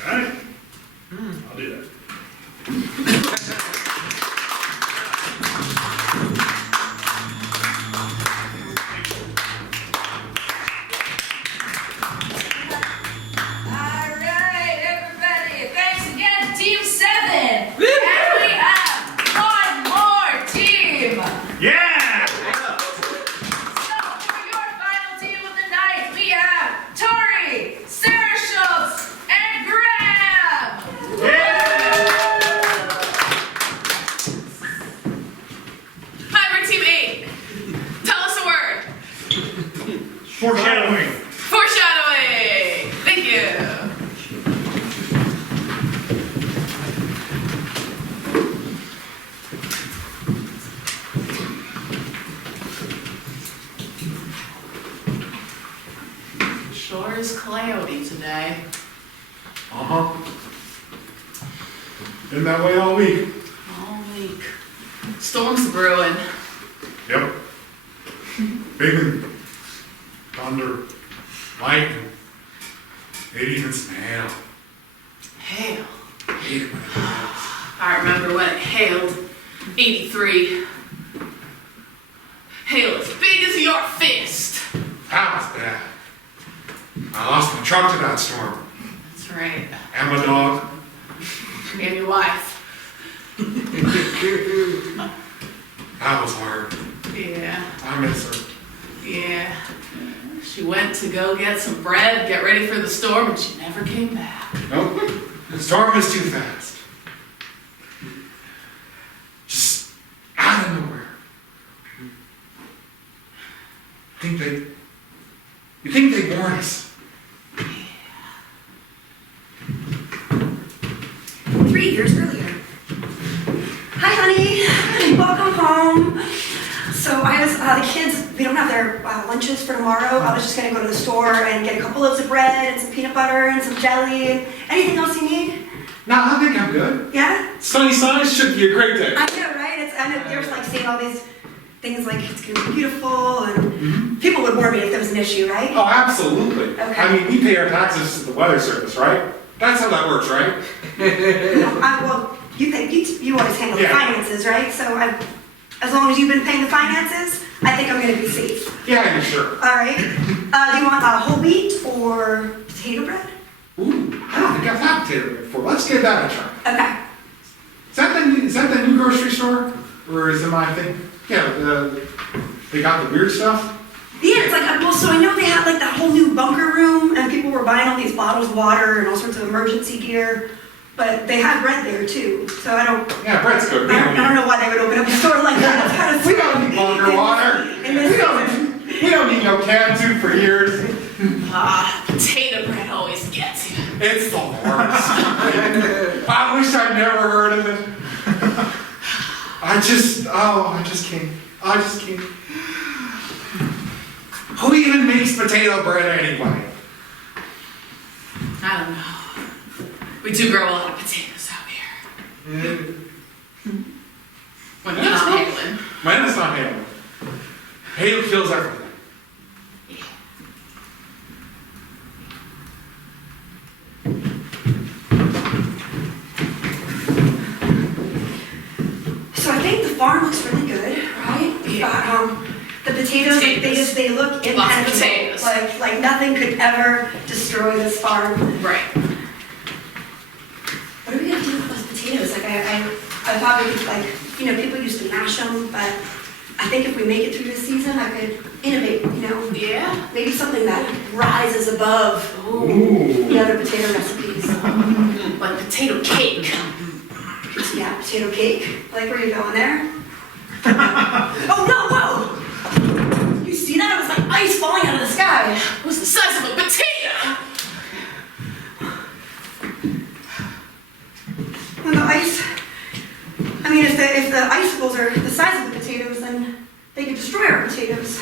Alright. I'll do that. Alright, everybody. Thanks again, Team 7. And we have one more team. Yeah! So, for your final team of the night, we have Tori, Sarah Schultz, and Graham. Hi, we're Team 8. Tell us a word. Foreshadowing. Foreshadowing. Thank you. Sure is cloudy today. Uh-huh. Been that way all week. All week. Storms brewing. Yep. Big thunder, lightning, maybe even some hail. Hail. Hate it when it hails. I remember when it hailed. 83. Hail as big as your fist. That was bad. I lost my truck to that storm. That's right. And my dog. And your wife. That was hard. Yeah. I miss her. Yeah. She went to go get some bread, get ready for the storm, and she never came back. Nope. The storm was too fast. Just out of nowhere. You think they warn us? 3 years earlier. Hi, honey. Welcome home. So I was, the kids, they don't have their lunches for tomorrow. I was just gonna go to the store and get a couple loaves of bread and some peanut butter and some jelly and anything else you need. No, I think I'm good. Yeah? Sunny side should be a great day. I know, right? I know you're like seeing all these things like it's gonna be beautiful and people would warn me if there was an issue, right? Oh, absolutely. Okay. I mean, we pay our taxes to the weather service, right? That's how that works, right? Well, you always handle the finances, right? So as long as you've been paying the finances, I think I'm gonna be safe. Yeah, sure. All right. Do you want whole wheat or potato bread? Ooh, I don't think I've had potato bread before. Let's give that a try. Okay. Is that the new grocery store? Or is it my thing? Yeah, they got the weird stuff? Yeah, it's like, well, so I know they had like that whole new bunker room and people were buying all these bottles of water and all sorts of emergency gear, but they had bread there too, so I don't... Yeah, bread's good. I don't know why they would open up a store like that. We don't need bunker water. We don't need no canned soup for years. Potato bread always gets you. It's the worst. I wish I'd never heard of it. I just can't. I just can't. Who even makes potato bread anyway? I don't know. We do grow a lot of potatoes out here. When it's not hailing. When it's not hailing. Hail kills everything. So I think the farm looks really good, right? We've got the potatoes. They look impenetrable. Like nothing could ever destroy this farm. Right. What are we gonna do with those potatoes? Like I thought we could, like, you know, people used to mash them, but I think if we make it through this season, I could innovate, you know? Yeah. Maybe something that rises above the other potato recipes. Like potato cake. Yeah, potato cake. Like where you going there? Oh no, whoa! You see that? It was like ice falling out of the sky. It was the size of a potato. Well, the ice, I mean, if the icicles are the size of the potatoes, then they could destroy our potatoes.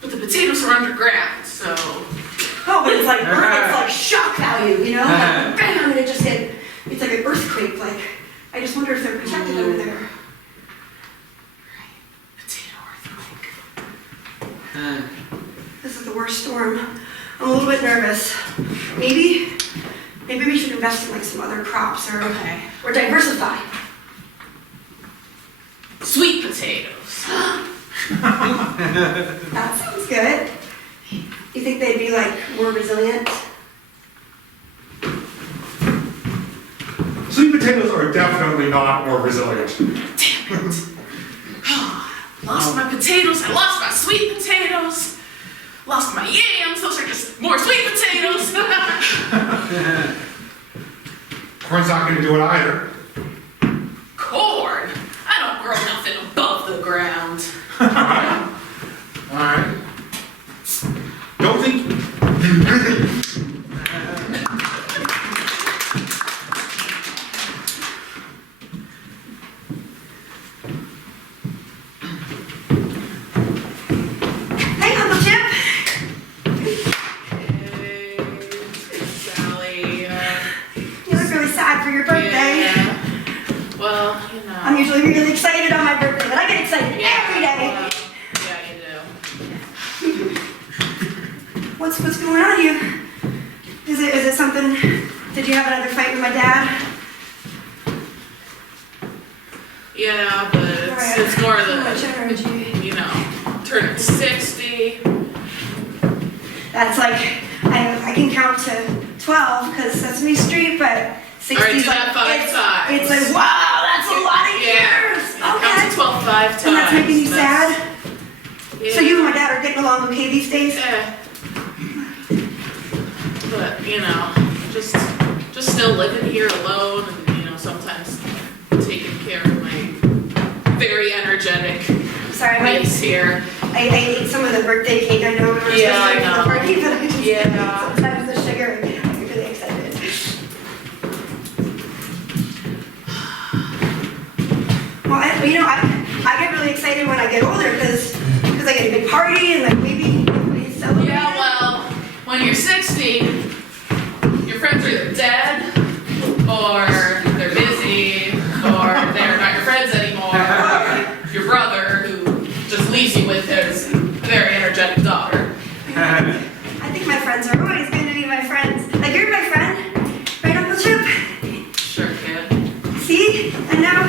But the potatoes are underground, so... Oh, but it's like shock value, you know? Like, bam, and it just hit. It's like an earthquake, like, I just wonder if they're protected over there. Potato earthquake. This is the worst storm. I'm a little bit nervous. Maybe we should invest in like some other crops or diversify. Sweet potatoes. That sounds good. You think they'd be like more resilient? Sweet potatoes are definitely not more resilient. Damn it. Lost my potatoes, I lost my sweet potatoes. Lost my yams, those are just more sweet potatoes. Corn's not gonna do it either. Corn? I don't grow nothing above the ground. Alright. Don't think... Hey, Uncle Chip! Hey, Sally, You look really sad for your birthday. yeah. Well, you know. I'm usually really excited on my birthday, but I get excited every day. Well, yeah, you do. what's going on? Is it something? Did you have another fight with my dad? Yeah, but it's more Too much the, energy. you know, turning 60. That's like I can count to 12 because Sesame Street, but 60 All right, do is like that 5 times. it's like wow, that's a lot of Yeah. years. Count Okay. to 12 5 times. And that's making you sad. Yeah. So you and my dad are getting along okay these days? Yeah. But, you know, just still living here alone and, you know, sometimes taking care of my very energetic Sorry, niece here. I ate some of the birthday cake. I know we were Yeah, I supposed to know. have the party, but I just Yeah. sometimes the sugar. I get really excited. Well, I get really excited when I get older because I get a big party and like maybe we celebrate. Yeah, well, when you're 60, your friends are either dead, or they're busy, or they're not your friends anymore, or your brother who just leaves you with his very energetic daughter. I think my friends are always going to be my friends. Like you're my friend, right, Uncle Chip? Sure, kid. See? And now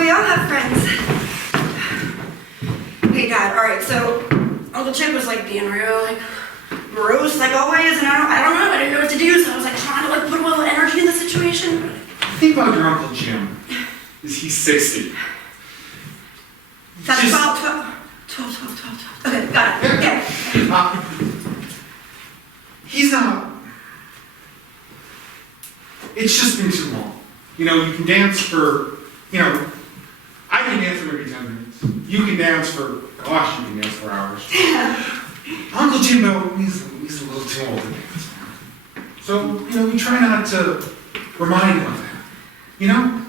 we all have friends. Hey, Dad. All right. So Uncle Chip was like being real, like gross, like always, and I don't know. I didn't know what to do, so I was like trying to like put a little energy in the situation. The thing about your Uncle Jim is he's 60. That's Just- 12. Okay, got it. Okay. He's not. It's just been too long. You know, you can dance for, you know, I can dance for maybe 10 minutes. You can dance for, gosh, you can dance for hours. Uncle Jimbo, he's a little too old to dance now. So, you know, we try not to remind him of that. You know?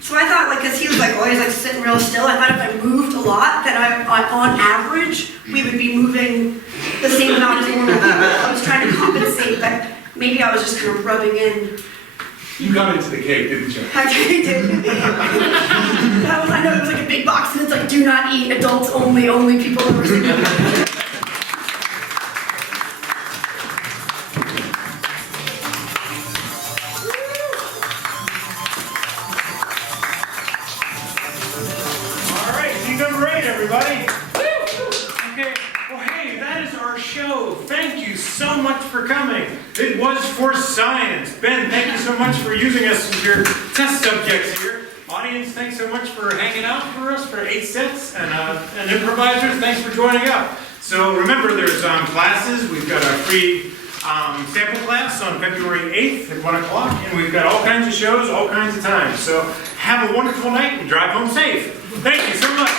So I thought, like, because he was like always like sitting real still, I thought if I moved a lot, then on average we would be moving the same amount as normal people. I was trying to compensate, but maybe I was just kind of rubbing in. You got into the cake, didn't you? I did. I know it was like a big box, and it's like, do not eat, adults only people over 60. All right, you done great, everybody. Okay, well, hey, that is our show. Thank you so much for coming. It was for science. Ben, thank you so much for using us as your test subjects here. Audience, thanks so much for hanging out for us for 8 sets. And improvisers, thanks for joining up. So remember, there's classes. We've got a free sample class on February 8th at 1 o'clock. And we've got all kinds of shows, all kinds of times. So have a wonderful night and drive home safe. Thank you so much.